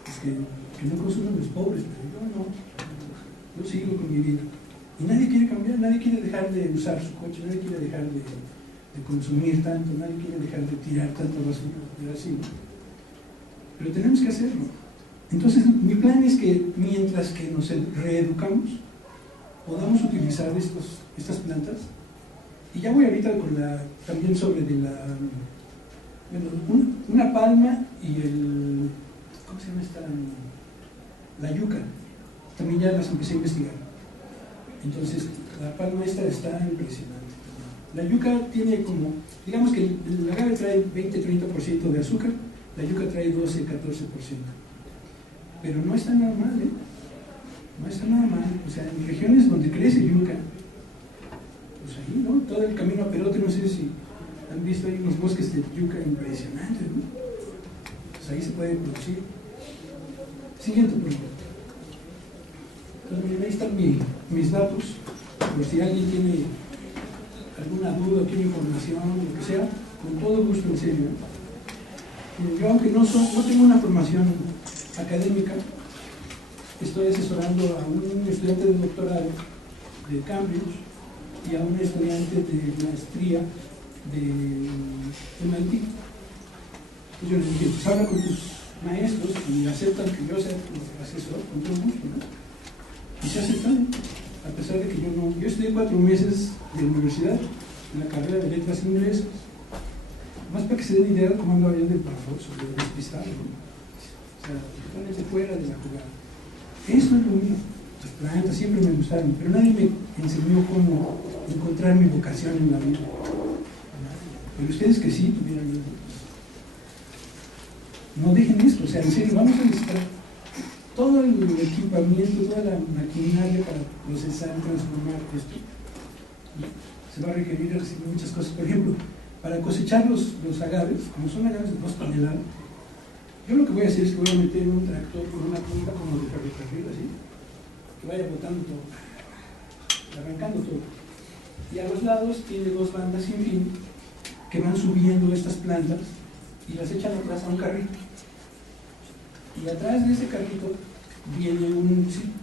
Es que no consumen los pobres, pero yo no. Yo sigo con mi vida. Y nadie quiere cambiar, nadie quiere dejar de usar su coche, nadie quiere dejar de consumir tanto, nadie quiere dejar de tirar tanta basura, así, ¿no? Pero tenemos que hacerlo. Entonces, mi plan es que mientras que nos reeducamos, podamos utilizar estas plantas. Y ya voy ahorita con también sobre una palma y ¿cómo se llama esta? La yuca. También ya las empecé a investigar. Entonces, la palma esta está impresionante. La yuca tiene como, digamos que el agave trae 20-30% de azúcar, la yuca trae 12-14%. Pero no está nada mal, ¿eh? No está nada mal. O sea, en regiones donde crece yuca, pues ahí, ¿no? Todo el camino a Perote, no sé si han visto ahí unos bosques de yuca impresionantes, ¿no? Pues ahí se puede producir. Siguiente pregunta. Entonces, miren, ahí están mis datos, por si alguien tiene alguna duda, quiere información, lo que sea, con todo gusto, en serio. Yo, aunque no tengo una formación académica, estoy asesorando a un estudiante de doctorado de Cambridge y a un estudiante de maestría de MIT. Entonces yo les dije, pues habla con tus maestros y aceptan que yo sea tu asesor, con todo gusto, ¿no? Y se aceptan, a pesar de que yo estudié 4 meses de universidad en la carrera de letras inglesas, más para que se den idea de cómo ando yo de paradoso, de despistado, ¿no? O sea, ponerse fuera de la jugada. Eso es lo mío. Las plantas siempre me gustaron, pero nadie me enseñó cómo encontrar mi vocación en la vida. Pero ustedes que sí tuvieran eso, no dejen esto, o sea, en serio, vamos a necesitar todo el equipamiento, toda la maquinaria para procesar, transformar esto. Se va a requerir muchas cosas. Por ejemplo, para cosechar los agaves, como son agaves de 2 toneladas, yo lo que voy a hacer es que voy a meter un tractor con una punta como de ferrocarril, así, que vaya botando todo, arrancando todo. Y a los lados tiene 2 bandas sin fin que van subiendo estas plantas y las echan atrás a un carrito. Y atrás de ese carrito viene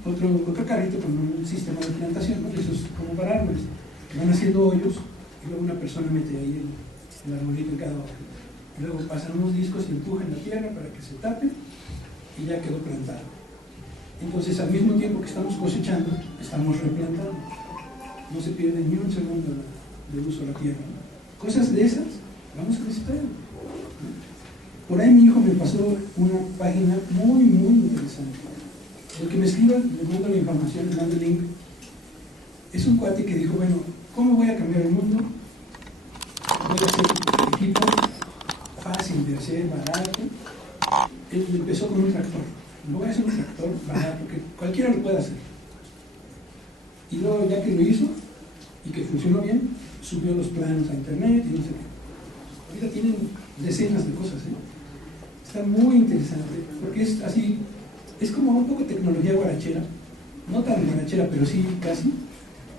otro carrito con un sistema de plantación, ¿no? Esos como para árboles, que van haciendo hoyos y luego una persona mete ahí el arbolito en cada hoja. Y luego pasan unos discos y empujan la tierra para que se tape y ya quedó plantado. Entonces, al mismo tiempo que estamos cosechando, estamos replantando. No se pierde ni un segundo de uso a la tierra, ¿no? Cosas de esas vamos a necesitar, ¿no? Por ahí mi hijo me pasó una página muy, muy interesante. El que me escriba, le mando la información, le mando el link. Es un cuate que dijo, bueno, ¿cómo voy a cambiar el mundo? Voy a hacer equipo fácil de hacer, barato. Él empezó con un tractor. No voy a hacer un tractor barato, que cualquiera lo puede hacer. Y luego, ya que lo hizo y que funcionó bien, subió los planos a internet y no sé qué. Ahorita tienen decenas de cosas, ¿eh? Está muy interesante, porque es así, es como un poco tecnología guarachera, no tan guarachera, pero sí casi.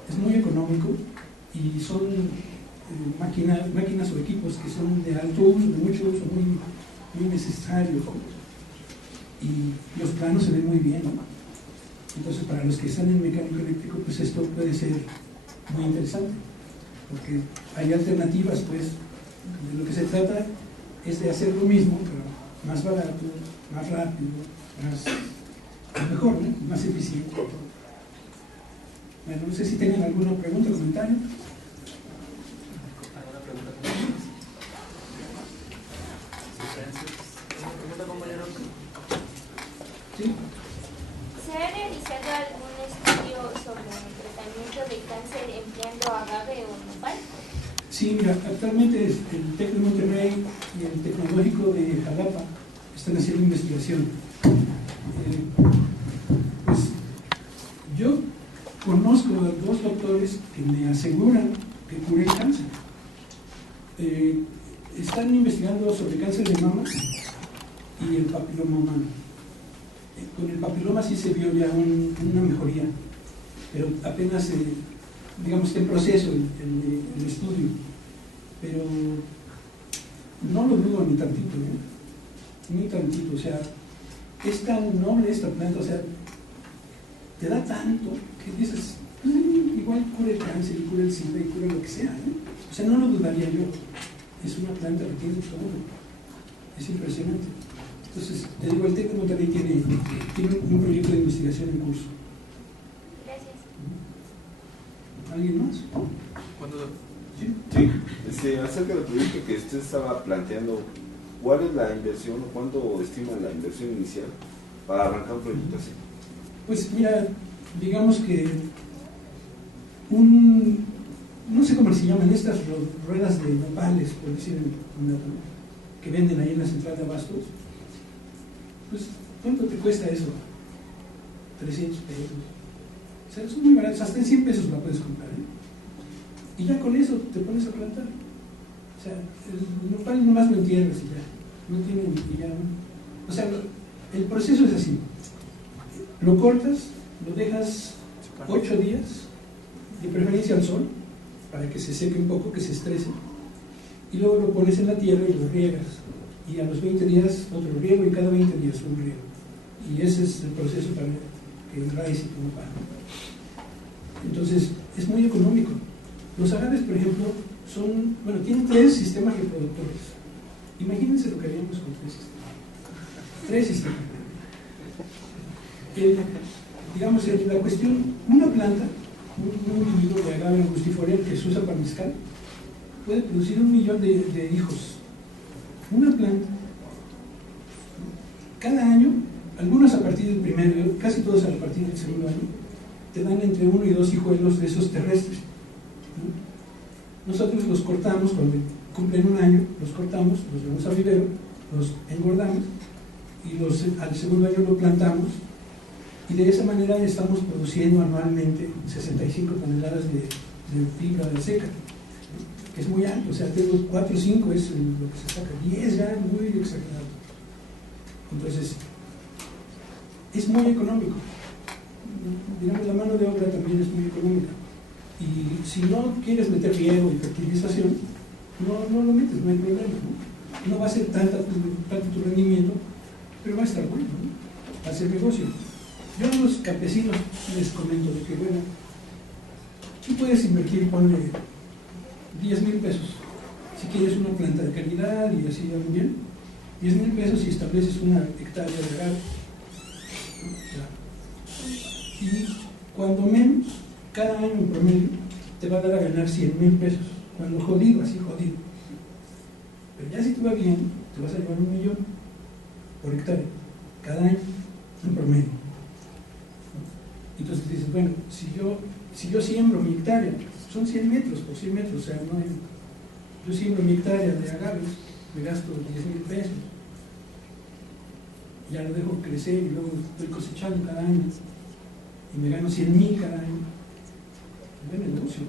Es muy económico y son máquinas o equipos que son de alto uso, de mucho uso, muy necesarios. Y los planos se ven muy bien, ¿no? Entonces, para los que están en mecánico eléctrico, pues esto puede ser muy interesante, porque hay alternativas, pues. De lo que se trata es de hacer lo mismo, pero más barato, más rápido, mejor, ¿no? Más eficiente. Bueno, no sé si tienen alguna pregunta o comentario. ¿Alguna pregunta? ¿Alguna pregunta, compañero? ¿Sí? ¿Se ha realizado algún estudio sobre el tratamiento de cáncer empleando agave o nopal? Sí, mira, actualmente el TEC de Monterrey y el Tecnológico de Jalapa están haciendo investigación. Pues yo conozco a 2 doctores que me aseguran que cura el cáncer. Están investigando sobre cáncer de mama y el papiloma humano. Con el papiloma sí se vio ya una mejoría, pero apenas, digamos, está en proceso el estudio, pero no lo dudo ni tantito, ni tantito. O sea, es tan noble esta planta, o sea, te da tanto que dices, igual cura el cáncer y cura el SIDA y cura lo que sea, o sea, no lo dudaría yo. Es una planta que tiene todo, es impresionante. Entonces, te digo, el TEC de Monterrey tiene un proyecto de investigación en curso. Gracias. ¿Alguien más? Cuando Sí, acerca del proyecto que usted estaba planteando, ¿cuál es la inversión o cuánto estima la inversión inicial para arrancar un proyecto así? Pues mira, digamos que no sé cómo se llaman estas ruedas de nopales, por decir un dato, que venden ahí en la central de abastos. Pues, ¿cuánto te cuesta eso? 300 pesos. O sea, son muy baratos, hasta en 100 pesos la puedes comprar, y ya con eso te pones a plantar. O sea, el nopal nomás lo entierras y ya. No tienen y ya. O sea, el proceso es así. Lo cortas, lo dejas 8 días, de preferencia al sol, para que se seque un poco, que se estrese, y luego lo pones en la tierra y lo riegas. Y a los 20 días otro riego y cada 20 días un riego. Y ese es el proceso para que enraice tu nopal. Entonces, es muy económico. Los agaves, por ejemplo, tienen 3 sistemas reproductores. Imagínense lo que haríamos con 3 sistemas. 3 sistemas. Digamos, la cuestión, una planta, un individuo de agave angustifolia que se usa para mezcal, puede producir 1 millón de hijos. Una planta, cada año, algunos a partir del primero, casi todos a partir del segundo año, te dan entre 1 y 2 hijuelos de esos terrestres. Nosotros los cortamos, cuando cumplen 1 año, los cortamos, los llevamos al vivero, los engordamos y al segundo año lo plantamos, y de esa manera estamos produciendo anualmente 65 toneladas de fibra seca, que es muy alto. O sea, tengo 4 o 5 es lo que se saca, 10 ya muy exagerado. Entonces, es muy económico. Digamos, la mano de obra también es muy económica. Y si no quieres meter riego y fertilización, no lo metes, no hay problema, ¿no? No va a ser tanto tu rendimiento, pero va a estar bueno, ¿no? Va a ser negocio. Yo a los campesinos les comento de que, bueno, tú puedes invertir, ponle 10,000 pesos, si quieres una planta de calidad y así ya muy bien, 10,000 pesos si estableces una hectárea de agave. Y cuando menos, cada año en promedio, te va a dar a ganar 100,000 pesos, cuando jodido, así jodido. Pero ya si te va bien, te vas a llevar 1 millón por hectárea, cada año en promedio. Entonces dices, bueno, si yo siembro mi hectárea, son 100 metros por 100 metros, o sea, yo siembro mi hectárea de agaves, me gasto 10,000 pesos, ya lo dejo crecer y luego estoy cosechando cada año y me gano 100,000 cada año. Buen negocio.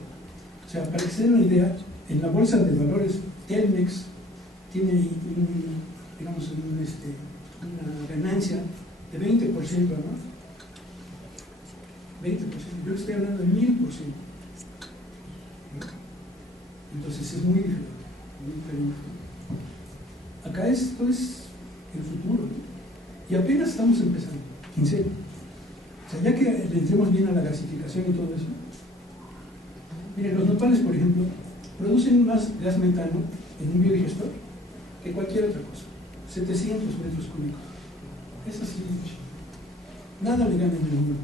O sea, para que se den una idea, en la bolsa de valores Telmex tiene una ganancia de 20%, ¿no? 20%, yo estoy hablando de 1000%. Entonces es muy diferente, muy diferente. Acá esto es el futuro, ¿no? Y apenas estamos empezando, en serio. O sea, ya que le entremos bien a la gasificación y todo eso. Miren, los nopales, por ejemplo, producen más gas metano en un biodigestor que cualquier otra cosa. 700 metros cúbicos. Es así. Nada le gana en el mundo.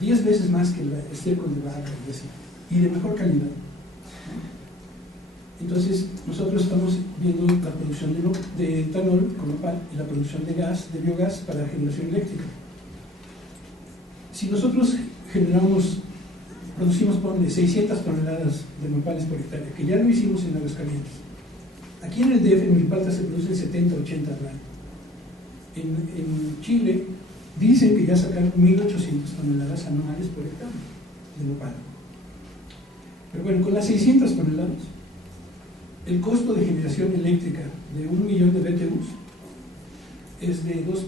10 veces más que el estiércol de vaca y así. Y de mejor calidad. Entonces, nosotros estamos viendo la producción de etanol con nopal y la producción de gas, de biogás para generación eléctrica. Si nosotros producimos, ponle 600 toneladas de nopales por hectárea, que ya lo hicimos en Aguascalientes. Aquí en el DF, en Milpalta, se producen 70, 80 al año. En Chile, dicen que ya sacaron 1.800 toneladas anuales por hectárea de nopal. Pero bueno, con las 600 toneladas, el costo de generación eléctrica de 1 millón de BTUs es de $2.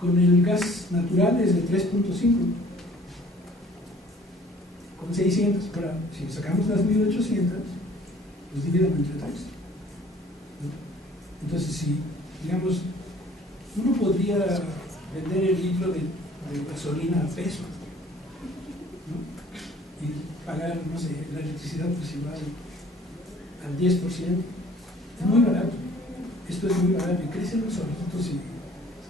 Con el gas natural es de 3.5. Con 600, pero si sacamos las 1.800, pues dividimos entre 3. Entonces, si, digamos, uno podría vender el litro de gasolina a peso, ¿no? Y pagar, no sé, la electricidad pues igual al 10%. Es muy barato. Esto es muy barato y crecen los hornitos y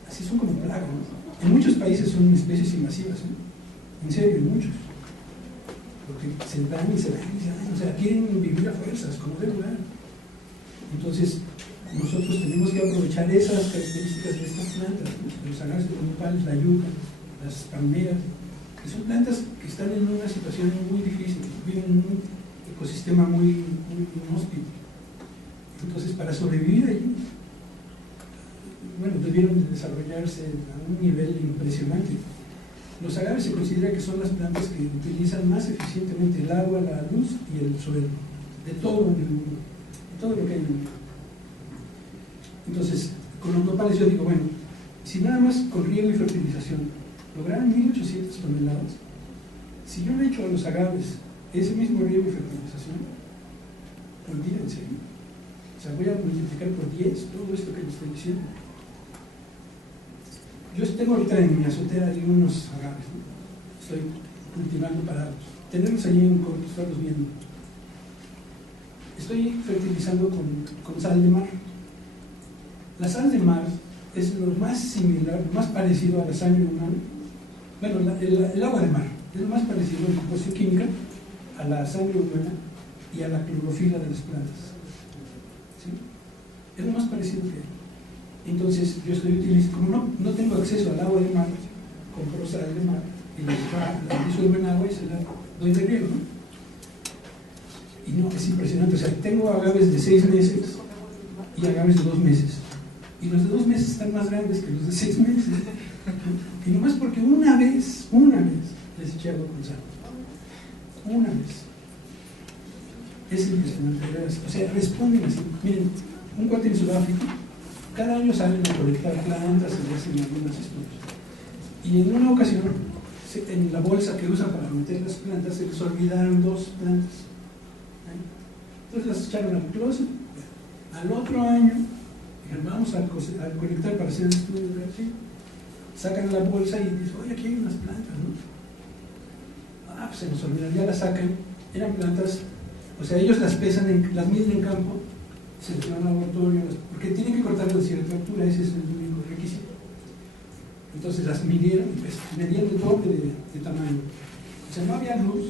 así son como plaga, ¿no? En muchos países son especies invasivas, ¿no? En serio, en muchos. Porque se van y se van y se van, o sea, quieren vivir a fuerzas, como de lugar. Entonces, nosotros tenemos que aprovechar esas características de estas plantas, ¿no? Los agaves de nopales, la yuca, las palmeras, que son plantas que están en una situación muy difícil, viven en un ecosistema muy inhóspito. Entonces, para sobrevivir allí, bueno, debieron de desarrollarse a un nivel impresionante. Los agaves se considera que son las plantas que utilizan más eficientemente el agua, la luz y el suelo, de todo en el mundo, de todo lo que hay en el mundo. Entonces, con los nopales yo digo, bueno, si nada más con riego y fertilización lograran 1.800 toneladas, si yo le echo a los agaves ese mismo riego y fertilización, olvídense, ¿no? O sea, voy a multiplicar por 10 todo esto que les estoy diciendo. Yo tengo ahorita en mi azotea ahí unos agaves, ¿no? Estoy cultivando para tenerlos ahí en corto, estarlos viendo. Estoy fertilizando con sal de mar. La sal de mar es lo más similar, lo más parecido a la sangre humana. Bueno, el agua de mar es lo más parecido en composición química a la sangre humana y a la clorofila de las plantas. ¿Sí? Es lo más parecido que hay. Entonces, yo estoy utilizando, como no tengo acceso al agua de mar, compro sal de mar y la disuelvo en agua y se la doy de riego, ¿no? Y no, es impresionante. O sea, tengo agaves de 6 meses y agaves de 2 meses. Y los de 2 meses están más grandes que los de 6 meses. Y nomás porque una vez les eché agua con sal. Una vez. Es impresionante. O sea, responden así. Miren, un cuate en Sudáfrica, cada año salen a colectar plantas y hacen algunos estudios. Y en una ocasión, en la bolsa que usan para meter las plantas, se les olvidaron 2 plantas. Entonces las echaron al closet. Al otro año, dijeron, vamos a colectar para hacer el estudio de aquí. Sacan la bolsa y dicen, oye, aquí hay unas plantas, ¿no? Ah, pues se nos olvidaron, ya las sacan. Eran plantas, o sea, ellos las pesan, las miden en campo, se les van al laboratorio, porque tienen que cortarlo de cierta altura, ese es el único requisito. Entonces las midieron y pues, medían el doble de tamaño. O sea, no había luz,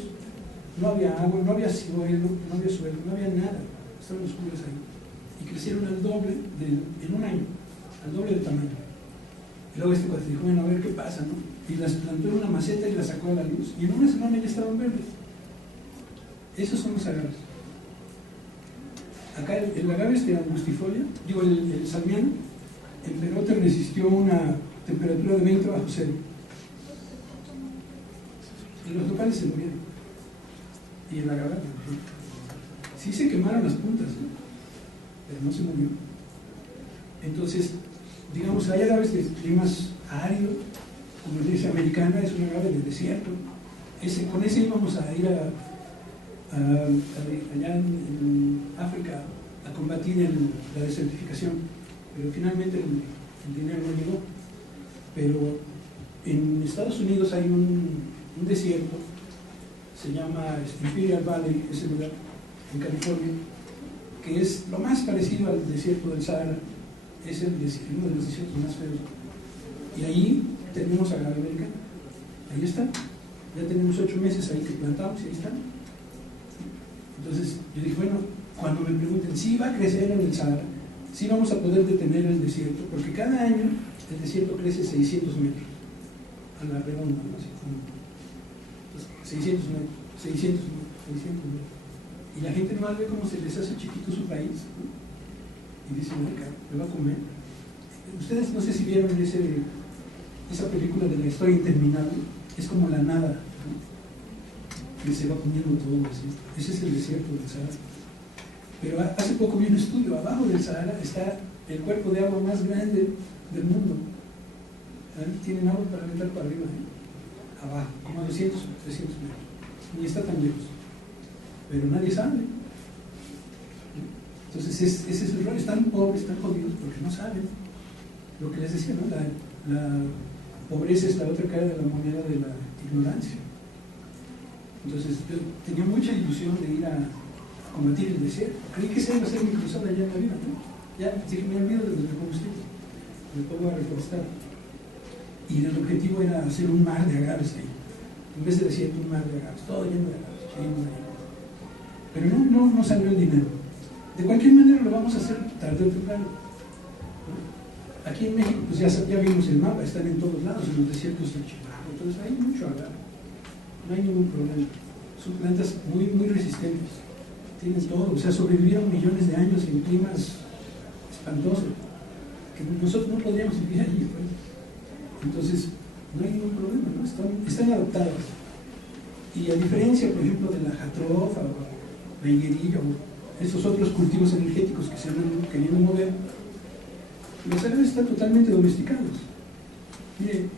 no había agua, no había suelo, no había nada, estaban oscuras ahí. Y crecieron al doble en un año, al doble de tamaño. Y luego este cuate dijo, bueno, a ver qué pasa, ¿no? Y las plantó en una maceta y las sacó a la luz, y en una semana ya estaban verdes. Esos son los agaves. Acá el agave angustifolia, digo el salmiano, en Perote resistió una temperatura de 20 bajo cero. Y los nopales se murieron. Y el agave, sí se quemaron las puntas, ¿no? Pero no se murió. Entonces, digamos, hay agaves de climas áridos, como el dice americana, es un agave de desierto. Con ese íbamos a ir allá en África a combatir la desertificación, pero finalmente el dinero no llegó. Pero en Estados Unidos hay un desierto se llama Imperial Valley, ese lugar en California, que es lo más parecido al desierto del Sahara, es uno de los desiertos más feos. Y ahí tenemos agave americano, ahí está, ya tenemos 8 meses ahí que plantamos y ahí está. Entonces yo dije, bueno, cuando me pregunten si va a crecer en el Sahara, si vamos a poder detener el desierto, porque cada año el desierto crece 600 metros a la redonda, ¿no? Así como, pues, 600 metros, 600 metros. Y la gente no ve cómo se les hace chiquito su país, ¿no? Y dicen, me va a comer. Ustedes no sé si vieron esa película de la historia interminable, es como la nada, ¿no? Que se va comiendo todo así. Ese es el desierto del Sahara. Pero hace poco vi un estudio, abajo del Sahara está el cuerpo de agua más grande del mundo. Tienen agua para aventar para arriba, abajo, como a 200 o 300 metros. Ni está tan lejos. Pero nadie sabe. Entonces ese es el rollo. Están pobres, están jodidos porque no saben. Lo que les decía, ¿no? La pobreza es la otra cara de la moneda de la ignorancia. Entonces yo tenía mucha ilusión de ir a combatir el desierto. Creí que esa iba a ser mi cruzada ya en la vida, ¿no? Ya dije, me olvido de los combustibles, me pongo a reforestar. Y el objetivo era hacer un mar de agaves ahí. En vez de desierto, un mar de agaves, todo lleno de agaves, pero no salió el dinero. De cualquier manera lo vamos a hacer tarde o temprano. Aquí en México, pues ya vimos el mapa, están en todos lados, en los desiertos de Chihuahua, entonces hay mucho agave, no hay ningún problema. Son plantas muy, muy resistentes, tienen todo, o sea, sobrevivieron millones de años en climas espantosos, que nosotros no podríamos vivir allí, pues. Entonces, no hay ningún problema, ¿no? Están adaptadas. Y a diferencia, por ejemplo, de la jatropha o la higuerilla o esos otros cultivos energéticos que se han querido mover, los agaves están totalmente domesticados. Mire,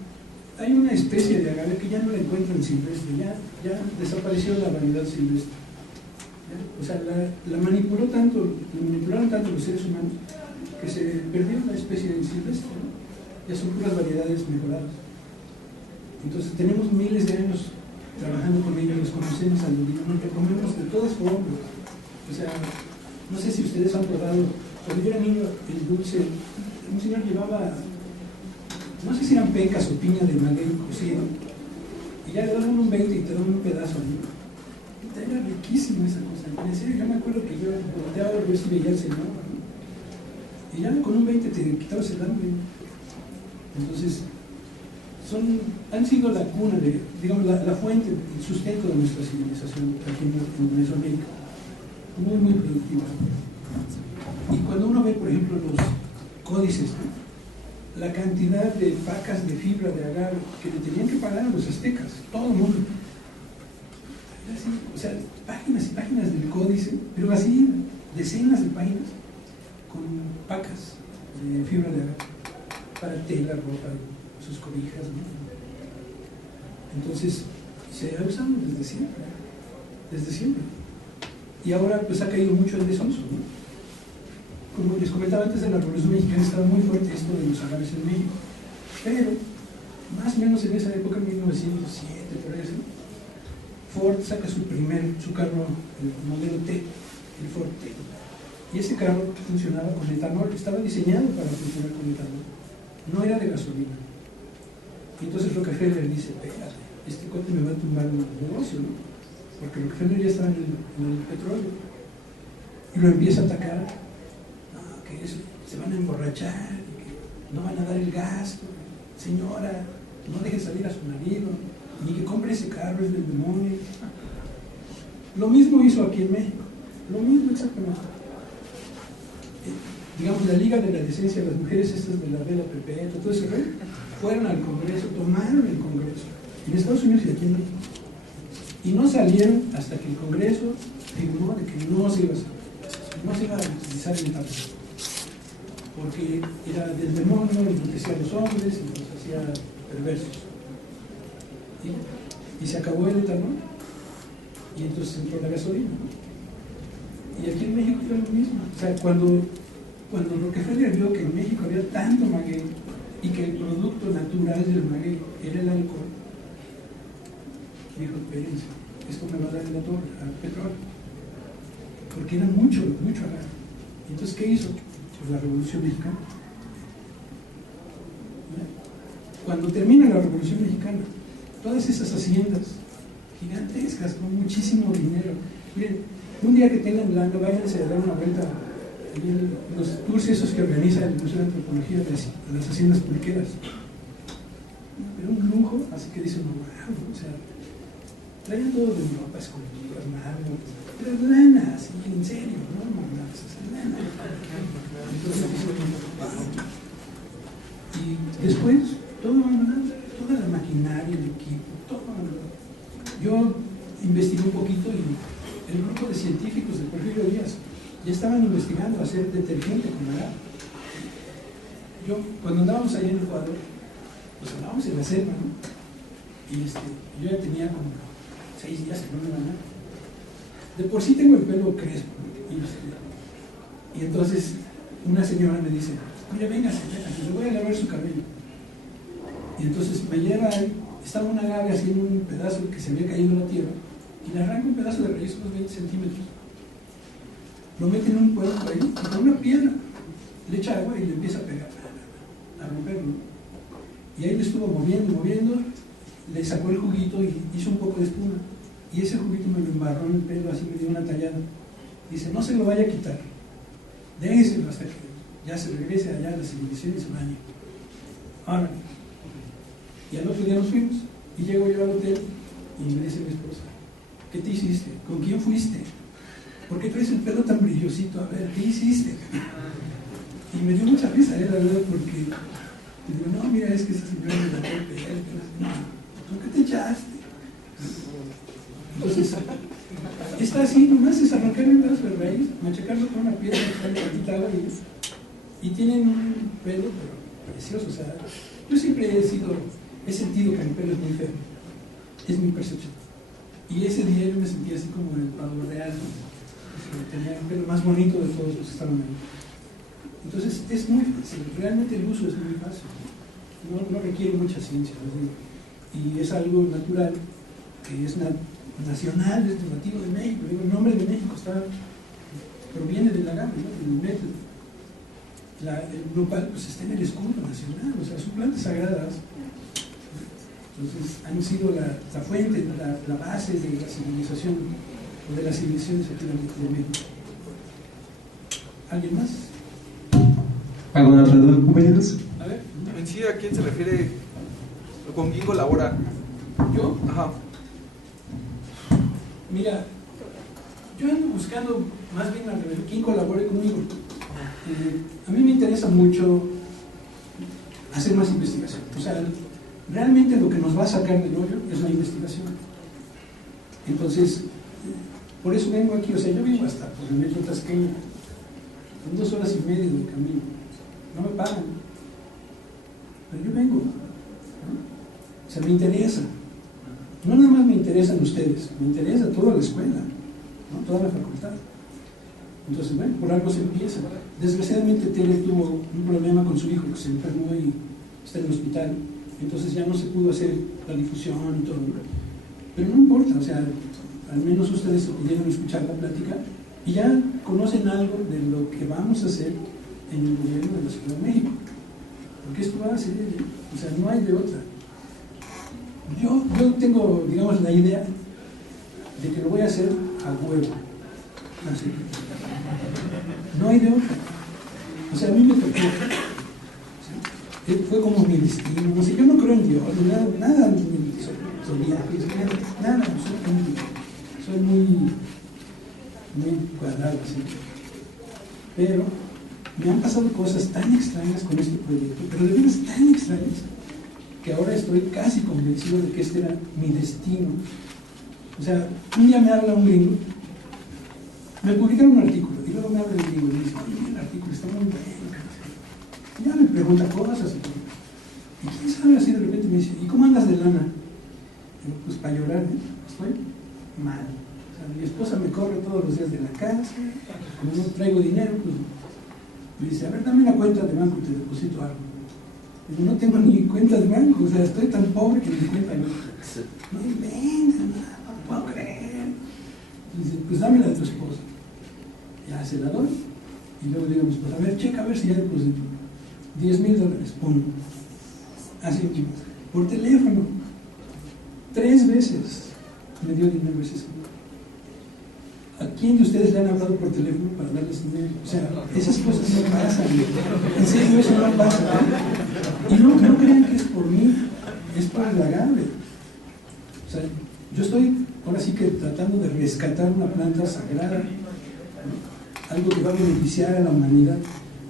hay una especie de agave que ya no la encuentran silvestre, ya desapareció la variedad silvestre. ¿Ya? O sea, la manipularon tanto los seres humanos que se perdió la especie silvestre, ¿no? Ya son puras variedades mejoradas. Entonces tenemos miles de años trabajando con ellos, los conocemos al día, nos comemos de todas formas. O sea, no sé si ustedes han probado, cuando yo era niño, el dulce, un señor llevaba, no sé si eran pecas o piña de maguey cocido, y ya le daban un 20 y te daban un pedazo ahí. Era riquísima esa cosa. En serio, yo me acuerdo que yo volteaba a ver si veía el señor, ¿no? Y ya con un 20 te quitabas el hambre. Entonces, han sido la cuna, digamos, la fuente, el sustento de nuestra civilización aquí en Mesoamérica. Muy, muy productiva. Y cuando uno ve, por ejemplo, los códices, ¿no? La cantidad de pacas de fibra de agave que le tenían que pagar a los aztecas, todo el mundo. Así, o sea, páginas y páginas del códice, pero así, decenas de páginas con pacas de fibra de agave para tela, ropa, sus cobijas, ¿no? Entonces se ha usado desde siempre, y ahora pues ha caído mucho en desuso, ¿no? Como les comentaba antes de la Revolución Mexicana, estaba muy fuerte esto de los agaves en México, pero más o menos en esa época, en 1907, por eso, Ford saca su carro, el modelo T, el Ford T, y ese carro funcionaba con etanol, estaba diseñado para funcionar con etanol, no era de gasolina. Y entonces Rockefeller dice, espérate, este coche me va a tumbar un negocio, ¿no? Porque Rockefeller ya estaba en el petróleo, y lo empieza a atacar. No, que se van a emborrachar, que no van a dar el gasto, señora, no deje salir a su marido, ni que compre ese carro, es del demonio. Lo mismo hizo aquí en México, lo mismo exactamente. Digamos, la Liga de la Decencia de las Mujeres, estas de la vela perpetua, todo ese rollo, fueron al Congreso, tomaron el Congreso, en Estados Unidos y aquí en México, y no salieron hasta que el Congreso firmó de que no se iba a utilizar el etanol, porque era del demonio, enriquecía a los hombres y los hacía perversos. Y se acabó el etanol, y entonces entró la gasolina, ¿no? Y aquí en México fue lo mismo. O sea, cuando Rockefeller vio que en México había tanto maguey y que el producto natural del maguey era el alcohol, dijo, espérense, esto me va a dar el autor al petróleo. Porque era mucho, mucho agarre. Entonces, ¿qué hizo? Pues la Revolución Mexicana. Cuando termina la Revolución Mexicana, todas esas haciendas gigantescas, con muchísimo dinero. Miren, un día que tengan lana, váyanse a dar una vuelta en los tours esos que organiza el Museo de Antropología de las haciendas pulqueras. Pero un lujo, así que dicen, wow, o sea, traían todo de Europa, esculturas, mármol, pero lana, así, en serio, ¿no? Lana. Entonces, y después, todo abandonado, toda la maquinaria, el equipo, todo abandonado. Yo investigué un poquito y el grupo de científicos de Porfirio Díaz ya estaban investigando hacer detergente con agua. Yo, cuando andábamos allá en Ecuador, pues andábamos en la selva, ¿no? Y yo ya tenía como 6 días que no me bañaba. De por sí tengo el pelo crespo, ¿no? Y entonces una señora me dice, mire, véngase, le voy a lavar su cabello. Y entonces me lleva ahí, estaba un agave haciendo un pedazo que se había caído en la tierra, y le arranca un pedazo de raíz, unos 20 centímetros. Lo mete en un cuenco ahí, y con una piedra le echa agua y le empieza a pegar, a romperlo. Y ahí le estuvo moviendo, le sacó el juguito y hizo un poco de espuma. Y ese juguito me lo embarró en el pelo, así me dio una tallada. Dice, no se lo vaya a quitar, déjeselo hasta que ya se regrese allá a la civilización y se bañe. Ahora, y al otro día nos fuimos, y llego yo al hotel y me dice mi esposa, ¿qué te hiciste? ¿Con quién fuiste? ¿Por qué traes el pelo tan brillosito? A ver, ¿qué hiciste? Y me dio mucha risa, la verdad, porque digo, no, mira, es que esa señora me la el pelo. No, ¿tú qué te echaste? Entonces, está así, nomás es arrancarle un pedazo de raíz, machacarlo con una piedra, echarle tantita agua y tienen un pelo pero precioso. O sea, yo siempre he sentido que mi pelo es muy feo, es mi percepción. Y ese día yo me sentía así como en el pavo real, ¿no? Tenía el pelo más bonito de todos los que estaban ahí. Entonces es muy fácil, realmente el uso es muy fácil, no requiere mucha ciencia, y es algo natural, que es nacional, es nativo de México. El nombre de México proviene del agave, ¿no? Del método. El nopal pues está en el escudo nacional, o sea, son plantas sagradas. Entonces han sido la fuente, la base de la civilización, o de las civilizaciones aquí de México. ¿Alguien más? ¿Alguna otra duda, compañeros? A ver, en sí, ¿a quién se refiere con quién colabora? ¿Yo? Ajá. Mira, yo ando buscando más bien al revés, quién colabore conmigo. A mí me interesa mucho hacer más investigación. O sea, realmente lo que nos va a sacar del hoyo es la investigación. Entonces, por eso vengo aquí. O sea, yo vivo hasta por el metro Tasqueña, son 2 horas y media de camino. No me pagan, pero yo vengo, ¿no? O sea, me interesa. No nada más me interesan ustedes, me interesa toda la escuela, ¿no? Toda la facultad. Entonces, bueno, por algo se empieza. Desgraciadamente Tere tuvo un problema con su hijo, que se enfermó y está en el hospital. Entonces ya no se pudo hacer la difusión y todo, ¿no? Pero no importa, o sea, al menos ustedes pudieron escuchar la plática y ya conocen algo de lo que vamos a hacer en el gobierno de la Ciudad de México. Porque esto va a ser, o sea, no hay de otra. Yo tengo, digamos, la idea de que lo voy a hacer a huevo. Así. No hay de otra. O sea, a mí me tocó. ¿Sí? Fue como mi destino. O sea, yo no creo en Dios, nada zodiacos, nada, absolutamente. Soy muy cuadrado, así. Pero me han pasado cosas tan extrañas con este proyecto, pero de veras tan extrañas, que ahora estoy casi convencido de que este era mi destino. O sea, un día me habla un gringo, me publicaron un artículo, y luego me habla el gringo y me dice, oye, el artículo está muy bueno. Y ya me pregunta cosas, y quién sabe, así de repente me dice, ¿y cómo andas de lana? Y pues para llorar, estoy mal. O sea, mi esposa me corre todos los días de la casa, como no traigo dinero, pues me dice, a ver, dame una cuenta de banco y te deposito algo. Y no tengo ni cuenta de banco, o sea, estoy tan pobre que ni cuenta de banco. No inventan, no puedo creer. Y dice, pues dámela de tu esposa. Ya se la doy. Y luego digamos, pues a ver, checa a ver si ya depositó. $10,000, pum. Así, por teléfono. 3 veces me dio dinero ese señor. ¿A quién de ustedes le han hablado por teléfono para darles dinero? O sea, esas cosas no pasan. En serio, eso no pasa. Y no crean que es por mí, es por el agave. O sea, yo estoy ahora sí que tratando de rescatar una planta sagrada, ¿no? Algo que va a beneficiar a la humanidad.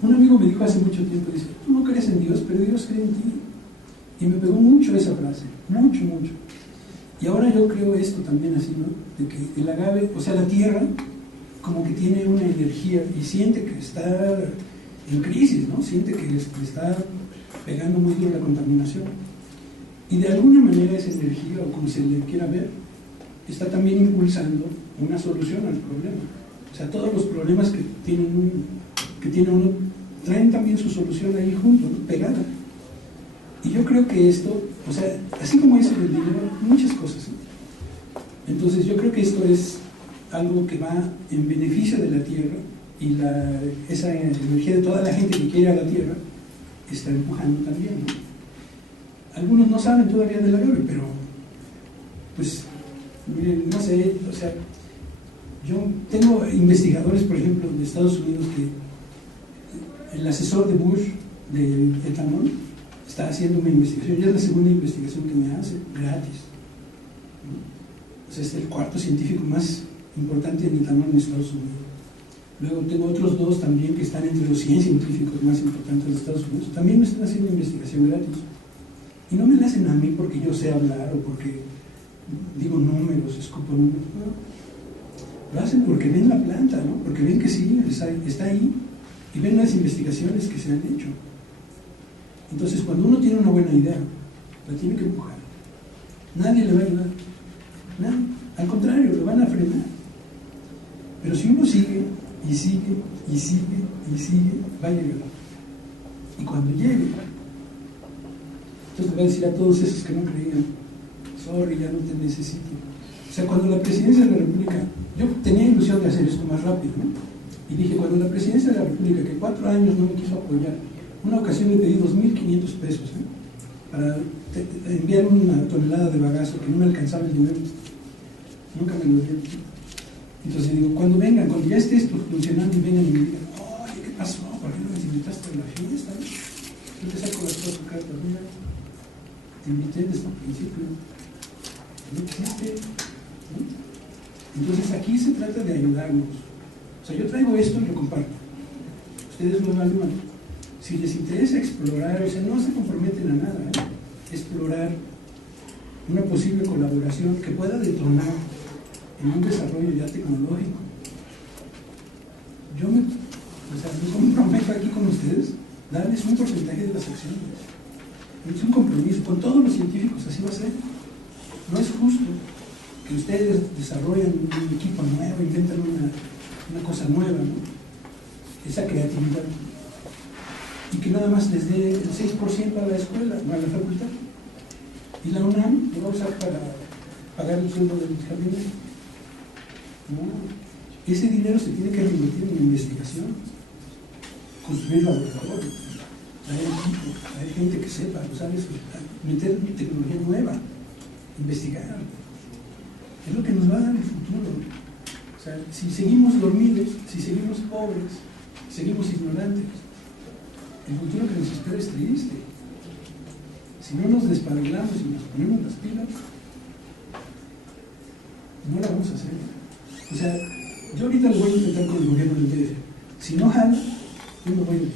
Un amigo me dijo hace mucho tiempo, dice, tú no crees en Dios, pero Dios cree en ti. Y me pegó mucho esa frase, mucho, mucho. Y ahora yo creo esto también así, ¿no? De que el agave, o sea, la tierra, como que tiene una energía y siente que está en crisis, ¿no? Siente que le está pegando muy duro la contaminación. Y de alguna manera esa energía, o como se le quiera ver, está también impulsando una solución al problema. O sea, todos los problemas que tiene uno traen también su solución ahí junto, ¿no? Pegada. Y yo creo que esto, o sea, así como eso del dinero, muchas cosas, ¿no? Entonces yo creo que esto es algo que va en beneficio de la tierra, y esa energía de toda la gente que quiere a la tierra está empujando también, ¿no? Algunos no saben todavía del agave, pero pues miren, no sé, o sea, yo tengo investigadores, por ejemplo, de Estados Unidos, que el asesor de Bush del etanol está haciendo una investigación, ya es la segunda investigación que me hace, gratis, ¿no? O sea, es el 4º científico más importante en etanol en Estados Unidos. Luego tengo otros 2 también que están entre los 100 científicos más importantes de Estados Unidos, también me están haciendo investigación gratis. Y no me la hacen a mí porque yo sé hablar o porque digo números, escupo números, no. Lo hacen porque ven la planta, ¿no? Porque ven que sí, está ahí, y ven las investigaciones que se han hecho. Entonces, cuando uno tiene una buena idea, la tiene que empujar. Nadie le va a ayudar. Nada. Al contrario, lo van a frenar. Pero si uno sigue, y sigue, y sigue, y sigue, va a llegar. Y cuando llegue, entonces le va a decir a todos esos que no creían, sorry, ya no te necesito. O sea, cuando la presidencia de la República, yo tenía ilusión de hacer esto más rápido, ¿no? Y dije, cuando la presidencia de la República, que 4 años no me quiso apoyar, una ocasión le pedí 2,500 pesos, ¿eh? Para enviar una tonelada de bagazo que no me alcanzaba el dinero. Nunca me lo dieron. Entonces digo, cuando ya esté esto funcionando y vengan y me digan, oye, ¿qué pasó? ¿Por qué no me invitaste a la fiesta? Yo te saco las 4 cartas, mira, te invité desde el principio, no existe, ¿no? Entonces aquí se trata de ayudarnos. O sea, yo traigo esto y lo comparto, ustedes lo evalúan. Si les interesa explorar, o sea, no se comprometen a nada, ¿eh? Explorar una posible colaboración que pueda detonar en un desarrollo ya tecnológico. Yo me comprometo aquí con ustedes, darles un porcentaje de las acciones. Es un compromiso, con todos los científicos así va a ser. No es justo que ustedes desarrollen un equipo nuevo, inventan una cosa nueva, ¿no? Esa creatividad. Y que nada más les dé el 6% a la escuela, o a la facultad. Y la UNAM lo va a usar para pagar el sueldo de los jardineros. No, ese dinero se tiene que reinvertir en investigación, construir laboratorios, traer equipo, traer gente que sepa usar eso, meter tecnología nueva, investigar. Es lo que nos va a dar el futuro. O sea, si seguimos dormidos, si seguimos pobres, si seguimos ignorantes, el futuro que nos espera es triste. Si no nos despabilamos y nos ponemos las pilas, no la vamos a hacer. O sea, yo ahorita lo voy a intentar con el gobierno del DF. Si no jala, yo me voy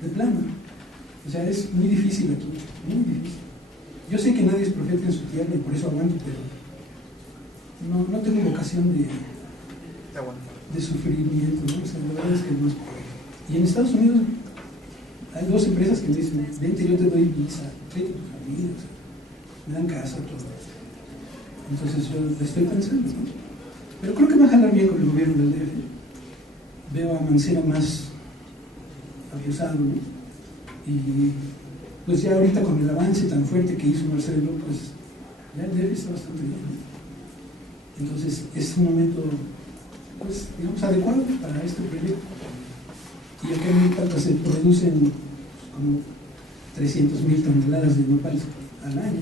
de plano. O sea, es muy difícil aquí, muy difícil. Yo sé que nadie es profeta en su tierra y por eso aguanto, pero no tengo vocación de sufrimiento, ¿no? O sea, la verdad es que no es. Y en Estados Unidos hay 2 empresas que me dicen, vente, yo te doy visa, vete a tu familia, o sea, me dan casa, todo. Entonces yo estoy pensando, ¿no? Pero creo que va a jalar bien con el gobierno del DF. Veo a Mancera más afiosado, ¿no? Y pues ya ahorita con el avance tan fuerte que hizo Marcelo, pues ya el DF está bastante bien, ¿no? Entonces es un momento, pues, digamos, adecuado para este proyecto. Y acá en Milpalta se producen como 300.000 toneladas de nopal al año.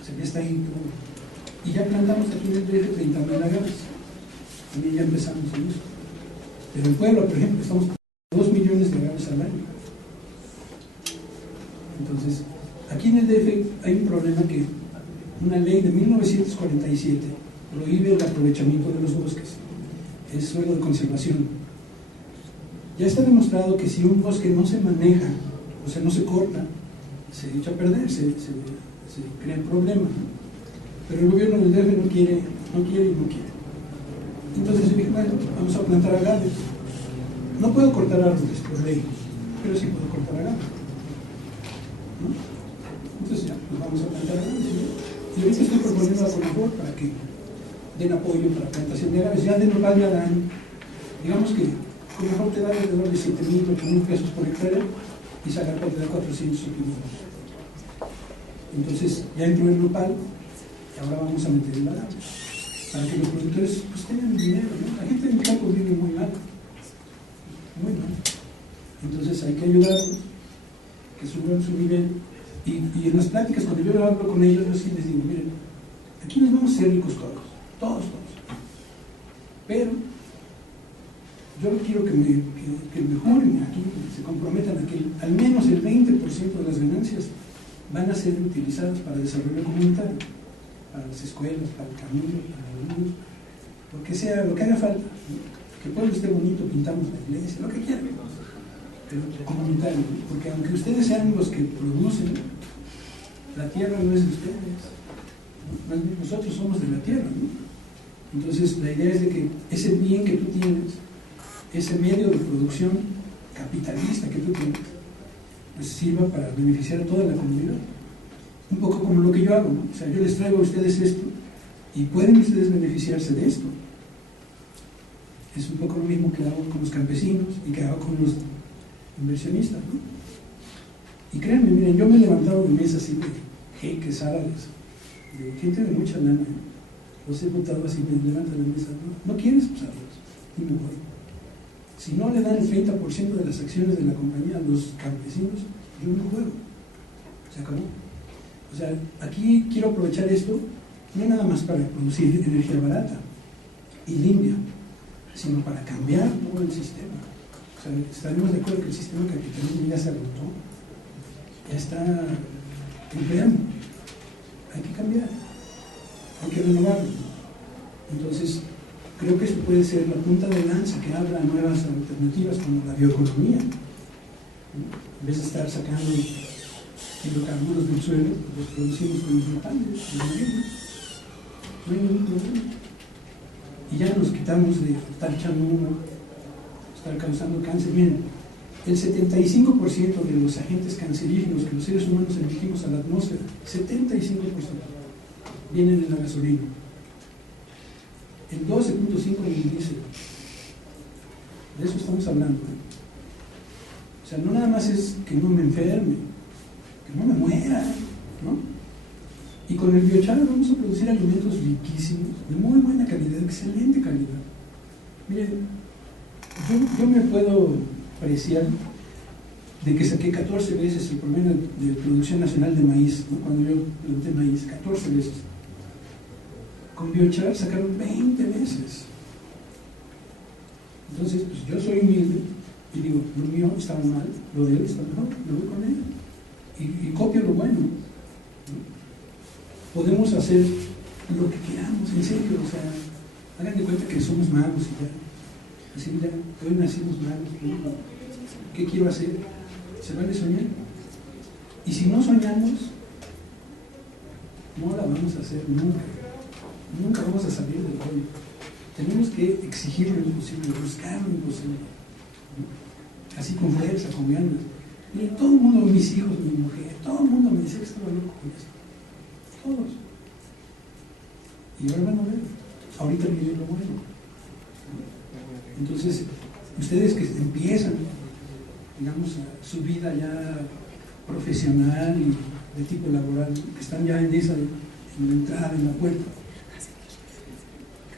O sea, ya está ahí todo. Y ya plantamos aquí en el DF 30.000 agaves. También ya empezamos en eso. Pero en Puebla, por ejemplo, estamos con 2 millones de agaves al año. Entonces, aquí en el DF hay un problema que una ley de 1947 prohíbe el aprovechamiento de los bosques. Es suelo de conservación. Ya está demostrado que si un bosque no se maneja, o sea, no se corta, se echa a perder, se crean problemas. Pero el gobierno del DF no quiere. Entonces yo dije, bueno, vamos a plantar agaves. No puedo cortar árboles por ley, pero sí puedo cortar agaves, ¿no? Entonces ya, pues vamos a plantar agaves. Y ahorita estoy proponiendo a Conafor para que den apoyo para plantación de agaves. Ya de nopal ya dan, digamos que Conafor te da alrededor de 7.000, 8.000 pesos por hectárea y Zagarpa te da 400 y 500. Entonces ya entró el nopal y ahora vamos a meter el agave para que los productores pues tengan dinero, ¿no? La gente en el campo vive muy mal. Muy mal. Entonces hay que ayudarlos, que suban su nivel. Y en las pláticas, cuando yo hablo con ellos, yo sí les digo, miren, aquí nos vamos a ser ricos todos. Pero yo quiero que mejoren aquí, que se comprometan a que al menos el 20% de las ganancias van a ser utilizadas para desarrollo comunitario, para las escuelas, para el camino, para los niños, porque sea lo que haga falta, ¿no? Que el pueblo esté bonito, pintamos la iglesia, lo que quieran, pero comunitario, ¿no? Porque aunque ustedes sean los que producen, la tierra no es de ustedes, ¿no? Nosotros somos de la tierra, ¿no? Entonces la idea es de que ese bien que tú tienes, ese medio de producción capitalista que tú tienes, pues sirva para beneficiar a toda la comunidad. Un poco como lo que yo hago, ¿no? O sea, yo les traigo a ustedes esto y pueden ustedes beneficiarse de esto. Es un poco lo mismo que hago con los campesinos y que hago con los inversionistas, ¿no? Y créanme, miren, yo me he levantado de mesas así de jeques árabes, de gente de mucha lana, ¿no? Los he votado así, me levantan la mesa, ¿no quieres? Pues adiós, y me voy. Si no le dan el 30% de las acciones de la compañía a los campesinos, yo no juego. Se acabó. O sea, aquí quiero aprovechar esto, no nada más para producir energía barata y limpia, sino para cambiar todo el sistema. O sea, estaremos de acuerdo que el sistema capitalista ya se agotó, ya está enfermo. Hay que cambiar, hay que renovarlo. Entonces, creo que eso puede ser la punta de lanza que abra nuevas alternativas como la bioeconomía. En vez de estar sacando hidrocarburos del suelo, los producimos con los metales, no hay ningún problema. Y ya nos quitamos de estar echando humo, estar causando cáncer. Miren, el 75% de los agentes cancerígenos que los seres humanos emitimos a la atmósfera, 75%, vienen de la gasolina. El 12.5% en el diésel. De eso estamos hablando, ¿eh? O sea, no nada más es que no me enferme, que no me muera, ¿no? Y con el biochar vamos a producir alimentos riquísimos, de muy buena calidad, excelente calidad. Miren, yo me puedo apreciar de que saqué 14 veces el promedio de producción nacional de maíz, ¿no? Cuando yo planté maíz, 14 veces. Con biochar sacaron 20 veces. Entonces, pues yo soy humilde y digo, lo mío estaba mal, lo de él está mejor, me voy con él y copio lo bueno, ¿no? Podemos hacer lo que queramos, en serio, o sea, hagan de cuenta que somos magos y ya, así ya, hoy nacimos magos, ¿no? ¿Qué quiero hacer? Se vale soñar. Y si no soñamos, no la vamos a hacer nunca. Nunca vamos a salir del hoyo. Tenemos que exigir lo imposible, buscar lo imposible, ¿no? Así con fuerza, con ganas. Y todo el mundo, mis hijos, mi mujer, todo el mundo me decía que estaba loco con esto. Todos. Y ahora van a ver, ahorita viene lo bueno. Entonces, ustedes que empiezan, digamos, su vida ya profesional y de tipo laboral, que están ya en esa, en la entrada, en la puerta,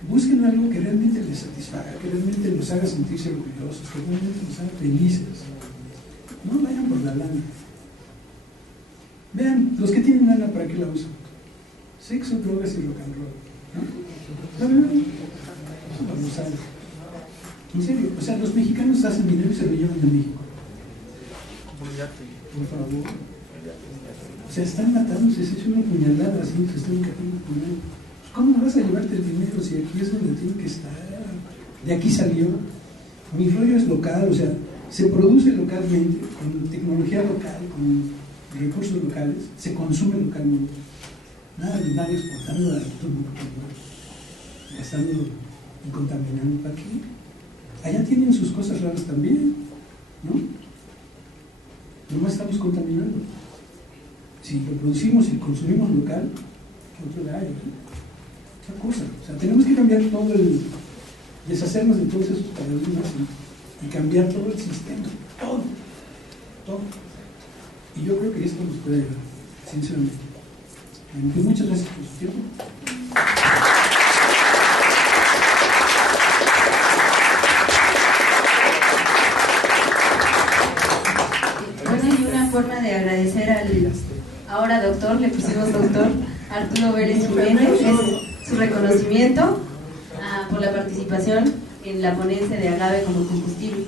Busquen algo que realmente les satisfaga, que realmente los haga sentirse orgullosos, que realmente los haga felices. No vayan por la lana. Vean, los que tienen lana, ¿para qué la usan? Sexo, drogas y rock and roll, ¿no? La verdad, eso lo saben. En serio, o sea, los mexicanos hacen dinero y se lo llevan de México. Por favor. O sea, están matándose, se echa una puñalada así, se están cayendo puñaladas. ¿Cómo vas a llevarte el dinero si aquí es donde tiene que estar? De aquí salió. Mi rollo es local, o sea, se produce localmente, con tecnología local, con recursos locales, se consume localmente. Nada de nadie exportando a todo el mundo, gastando y contaminando. ¿Para qué? Allá tienen sus cosas raras también, ¿no? Nomás estamos contaminando. Si lo producimos y consumimos local, ¿qué otro hay? Otra cosa. O sea, tenemos que cambiar todo deshacernos de todos esos paradigmas y cambiar todo el sistema. Todo. Y yo creo que esto nos puede ayudar, sinceramente. Muchas gracias por su tiempo. Bueno, y una forma de agradecer al ahora doctor, le pusimos doctor, Arturo Vélez Jiménez, es su reconocimiento por la participación en la ponencia de agave como combustible.